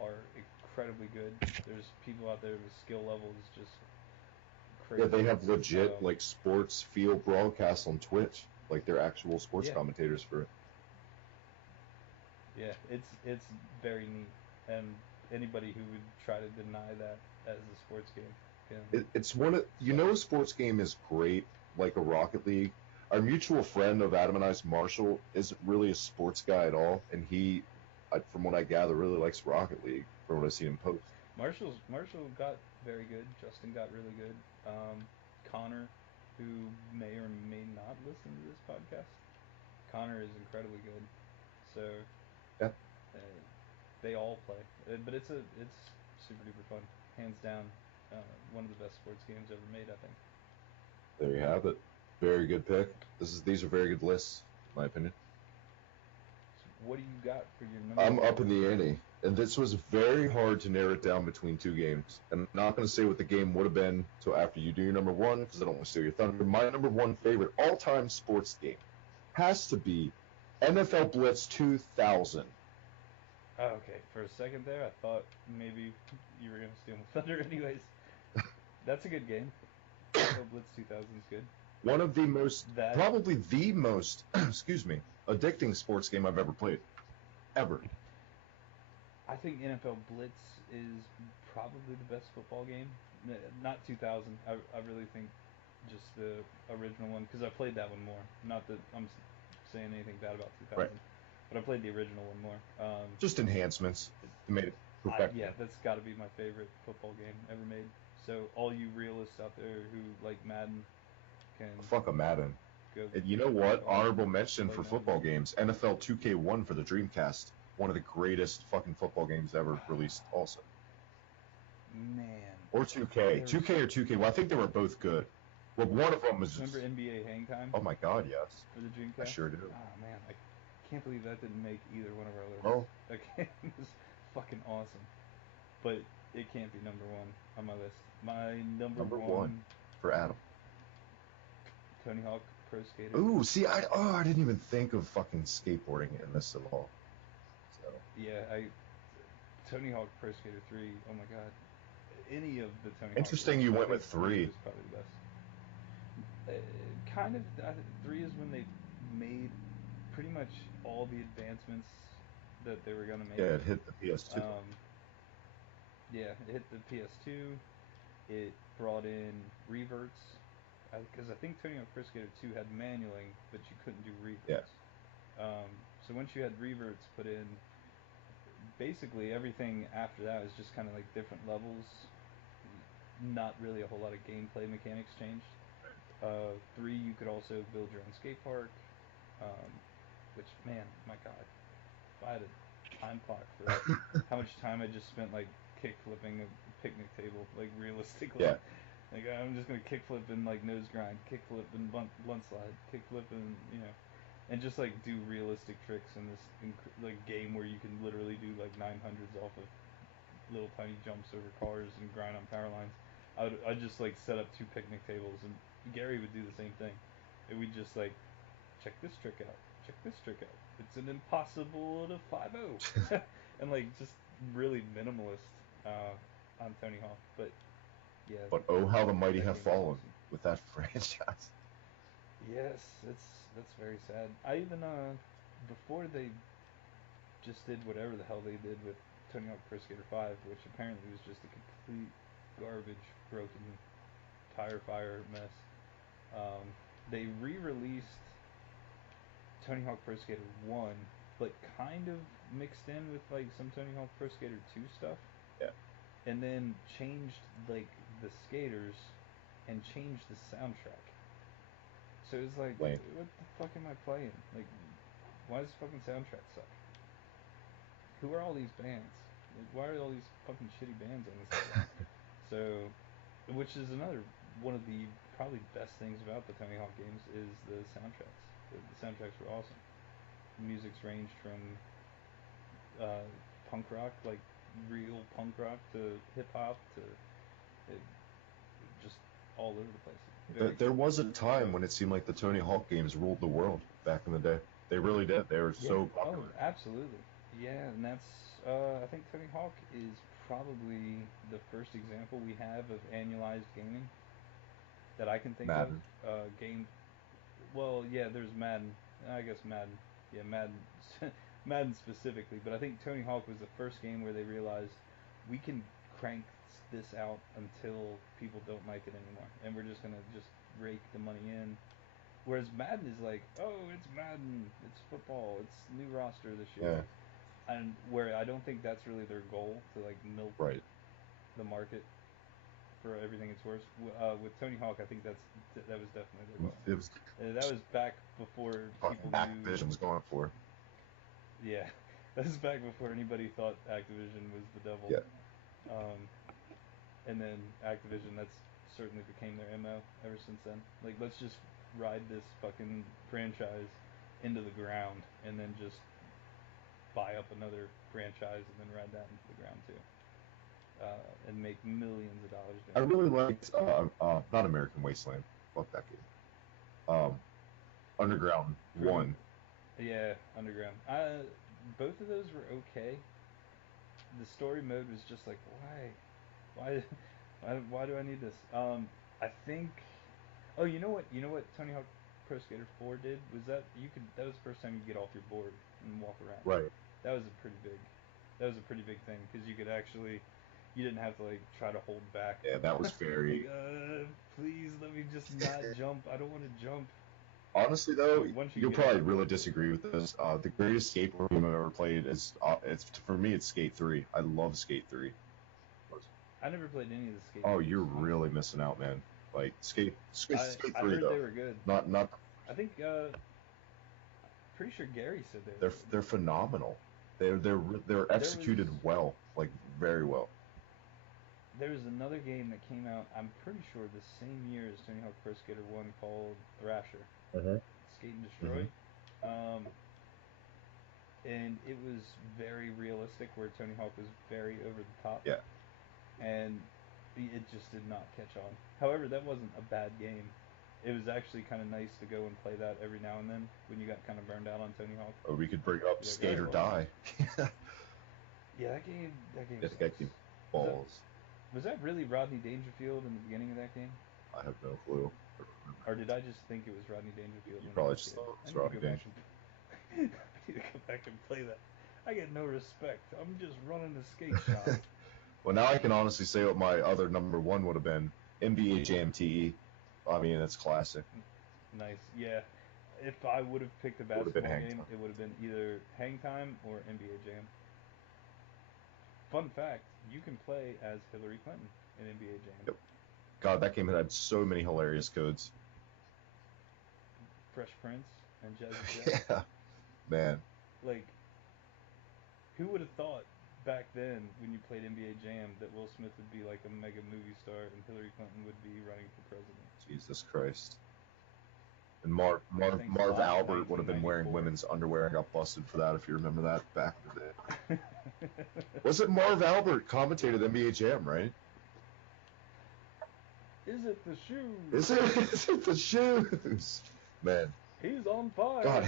are incredibly good. There's people out there with skill levels just Yeah, crazy. they have legit like sports field broadcasts on Twitch. Like they're actual sports Yeah, commentators for it. yeah, it's very neat, and anybody who would try to deny that as a sports game can It's one of a sports game is great, like a Rocket League. Our mutual friend of Adam and I's, Marshall, isn't really a sports guy at all, and he, from what I gather, really likes Rocket League. From what I've seen him post. Marshall got very good. Justin got really good. Connor, who may or may not listen to this podcast, Connor is incredibly good. So Yeah, uh, they all play, but it's super duper fun, hands down. One of the best sports games ever made, I think. there you have it. Very good pick. These are very good lists, in my opinion. So what do you got for your number? I'm up in the ante, and this was very hard to narrow it down between two games. And I'm not going to say what the game would have been until after you do your number one, because I don't want to steal your thunder. My number one favorite all-time sports game has to be NFL Blitz 2000. Oh, okay, for a second there, I thought maybe you were gonna steal my thunder. Anyways, that's a good game. NFL Blitz 2000 is good. One of the most, That probably the most, excuse me, addicting sports game I've ever played. Ever. I think NFL Blitz is probably the best football game. Not 2000. I really think just the original one, because I played that one more. Not that I'm saying anything bad about 2000, Right. but I played the original one more. Just enhancements. It made it perfect. Yeah, that's got to be my favorite football game ever made. So all you realists out there who like Madden can Fuck a Madden. go. And you know what? Go Honorable mention play for Madden. football games. NFL 2K1 for the Dreamcast. One of the greatest fucking football games ever released also. Man. Or 2K. 2K or 2K. Well, I think they were both good. Well, one of them was just... Remember NBA Hang Time? Oh my god, yes. For the Dreamcast? I sure do. Oh man, I can't believe that didn't make either one of our lists. Oh. That game was fucking awesome. But it can't be number one on my list. My number one for Adam. Tony Hawk Pro Skater. Ooh, see, I didn't even think of fucking skateboarding in this at all. So. Yeah, Tony Hawk Pro Skater 3, oh my god. Any of the Tony Interesting Hawk you went with 3. Was probably the best. Kind of, 3 is when they made pretty much all the advancements that they were going to make. Yeah, it hit the PS2. Yeah, it hit the PS2. It brought in reverts. Because I think Tony Hawk Pro Skater 2 had manualing, but you couldn't do reverts. Yeah. So once you had reverts put in, basically everything after that was just kind of like different levels. Not really a whole lot of gameplay mechanics changed. 3, you could also build your own skate park. Which, man, my god. If I had a time clock for that, how much time I just spent like kick flipping a picnic table, like realistically. Yeah. Like I'm just gonna kick flip and like nose grind, kick flip and blunt slide, kick flip and and just like do realistic tricks in this like game where you can literally do like 900s off of little tiny jumps over cars and grind on power lines. I'd just like set up 2 picnic tables, and Gary would do the same thing. And we'd just like check this trick out, check this trick out. It's an impossible to 5-0, and like just really minimalist on Tony Hawk, but. Yeah, but oh, how the mighty have fallen awesome. with that franchise. Yes, that's very sad. I even before they just did whatever the hell they did with Tony Hawk Pro Skater 5, which apparently was just a complete garbage, broken tire fire mess. They re-released Tony Hawk Pro Skater 1, but kind of mixed in with like some Tony Hawk Pro Skater 2 stuff. Yeah. And then changed like the skaters and changed the soundtrack. So it was like, Lame. what the fuck am I playing? Like, why does the fucking soundtrack suck? Who are all these bands? Like, why are all these fucking shitty bands on this album? So, which is another one of the probably best things about the Tony Hawk games is the soundtracks. The soundtracks were awesome. The music's ranged from punk rock, like real punk rock, to hip hop to it, just all over the place. Very There cool. was a time when it seemed like the Tony Hawk games ruled the world back in the day. They really did. They were Yeah. so Oh, popular. absolutely. Yeah, and that's I think Tony Hawk is probably the first example we have of annualized gaming that I can think of. Madden. Game. Well, yeah, there's Madden. I guess Madden. Yeah, Madden. Madden specifically, but I think Tony Hawk was the first game where they realized we can crank this out until people don't like it anymore, and we're just gonna just rake the money in. Whereas Madden is like, oh, it's Madden, it's football, it's new roster this year, Yeah, and where I don't think that's really their goal to like milk right. the market for everything it's worth. With Tony Hawk, I think that was definitely their goal. It was That was back before fucking people knew. Activision was going for. Yeah, that was back before anybody thought Activision was the devil. Yeah. Um, and then Activision, that's certainly became their MO ever since then. Like, let's just ride this fucking franchise into the ground, and then just buy up another franchise, and then ride that into the ground too, and make millions of dollars I doing it. really liked not American Wasteland. Fuck that game. Underground From 1. Yeah, Underground. Both of those were okay. The story mode was just like, why, why do I need this? I think. Oh, you know what? You know what Tony Hawk Pro Skater 4 did was that you could. That was the first time you could get off your board and walk around. Right. That was a pretty big. That was a pretty big thing because you could actually. You didn't have to like try to hold back. Yeah, that was Like, very. please let me just not jump. I don't want to jump. Honestly, though, But once you you'll get on probably the really board, disagree with this. The greatest skateboard game I've ever played is it's for me it's Skate 3. I love Skate 3. I never played any of the skate Oh, games, you're really honestly. missing out, man. Like Skate I 3 heard though. they were good. Not I think pretty sure Gary said they were they're good. phenomenal. They're There was executed well, like very well. there was another game that came out. I'm pretty sure the same year as Tony Hawk Pro Skater 1 called Thrasher, Mhm. Skate and Destroy. Mhm. Um, and it was very realistic, where Tony Hawk was very over the top, Yeah. and it just did not catch on. However, that wasn't a bad game. It was actually kind of nice to go and play that every now and then when you got kind of burned out on Tony Hawk. Or we could bring up Be like, all Skate right, or well, Die. yeah, that game Yeah, that sucks. game Was that balls. was that really Rodney Dangerfield in the beginning of that game, I have no clue. or did I just think it was Rodney Dangerfield You when I probably was a just kid? thought it I was need to Robbie go back Danger. and I need to go back and play that. I get no respect. I'm just running the skate shop. Well, now I can honestly say what my other number one would have been NBA Jam TE. I mean, it's classic. Nice. Yeah. If I would have picked a It would have been basketball hang game, time. it would have been either Hang Time or NBA Jam. Fun fact: you can play as Hillary Clinton in NBA Jam. Yep. God, that game had so many hilarious codes. Fresh Prince and Jazzy Jeff. Yeah, man. Like, who would have thought back then when you played NBA Jam that Will Smith would be like a mega movie star and Hillary Clinton would be running for president? Jesus Christ. And Thanks a Marv lot, Albert would have been wearing 1994. women's underwear and got busted for that if you remember that back in the day. Was it Marv Albert commentated NBA Jam, right? Is it the shoes? Is it? Is it the shoes? Man, He's on fire. God,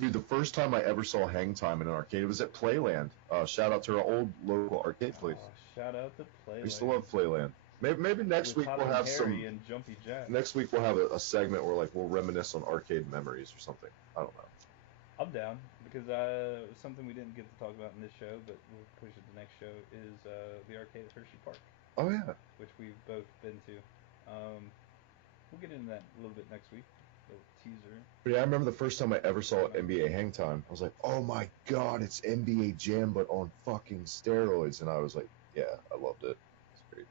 dude, the first time I ever saw Hang Time in an arcade, it was at Playland. Shout out to our old local arcade place. Shout out to Playland. I used to love Playland. Maybe next week we'll have some. And Jumpy Jack. Next week we'll have a segment where we'll reminisce on arcade memories or something. I don't know. I'm down because something we didn't get to talk about in this show, but we'll push it to the next show is the arcade at Hershey Park, Oh yeah. which we've both been to. We'll get into that a little bit next week. A little teaser. But yeah, I remember the first time I ever saw NBA Hang Time. I was like, oh my God, it's NBA Jam, but on fucking steroids. And I was like, yeah, I loved it. It's great.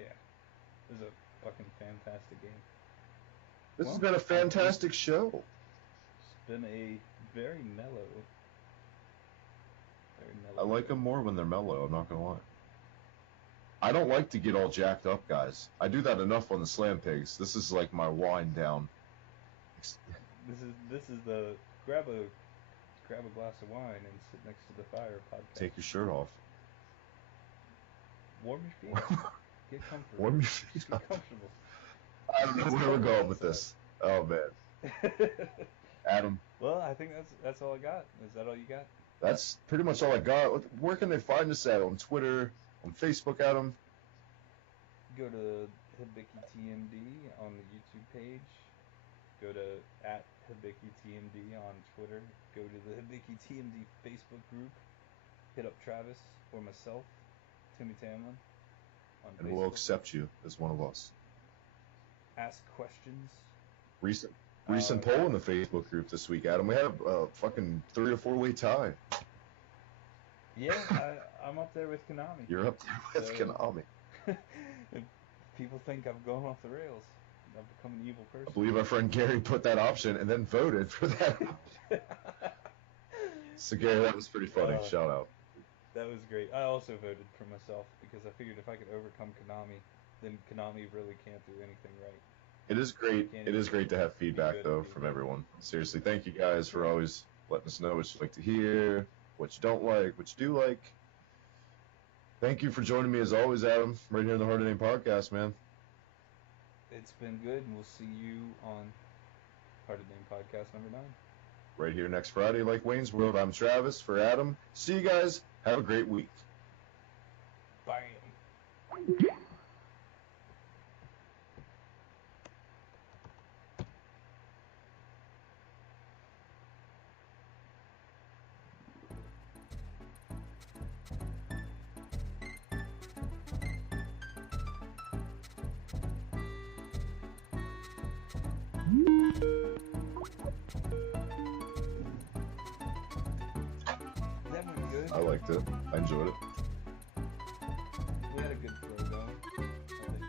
Yeah, it was a fucking fantastic game. This has been a fantastic show. It's been a very mellow. I like them more when they're mellow, I'm not going to lie. I don't like to get all jacked up, guys. I do that enough on the Slam Pigs. This is like my wind down. This is the grab a grab a glass of wine and sit next to the fire podcast. Take your shirt off. Warm your feet. Get comfortable. Warm your feet Just up. get comfortable. I don't know where we're going with this. Oh, man. Adam. Well, I think that's all I got. Is that all you got? That's pretty much all I got. Where can they find us at? On Twitter, on Facebook, Adam? Go to HibickyTMD on the YouTube page. Go to @HibickyTMD on Twitter. Go to the HibickyTMD Facebook group. Hit up Travis or myself, Timmy Tamlin, on And Facebook. we'll accept you as one of us. Ask questions. Recent poll in the Facebook group this week, Adam. We had a fucking 3 or 4 way tie. Yeah, I'm up there with Konami. You're up there with Konami. People think I've gone off the rails. I've become an evil person. I believe our friend Gary put that option and then voted for that. So Gary, that was pretty funny. Shout out. That was great. I also voted for myself because I figured if I could overcome Konami, then Konami really can't do anything right. It is great. It is great to have feedback though from everyone. Seriously, thank you guys for always letting us know what you like to hear, what you don't like, what you do like. Thank you for joining me as always, Adam, right here in the Hard to Name podcast, man. It's been good, and we'll see you on Hard to Name podcast number 9. Right here next Friday, like Wayne's World. I'm Travis for Adam. See you guys. Have a great week. Bam. That went good. I liked it. I enjoyed it. We had a good throw going. I think.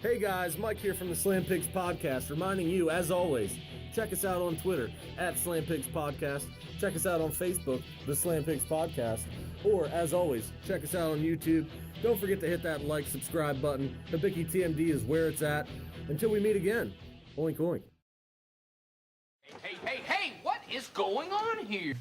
Hey guys, Mike here from the Slam Pigs Podcast, reminding you, as always, check us out on Twitter, @Slam Pigs Podcast. Check us out on Facebook, The Slam Pigs Podcast. Or, as always, check us out on YouTube. Don't forget to hit that like, subscribe button. Hibiki TMD is where it's at. Until we meet again, oink oink. Hey, what is going on here?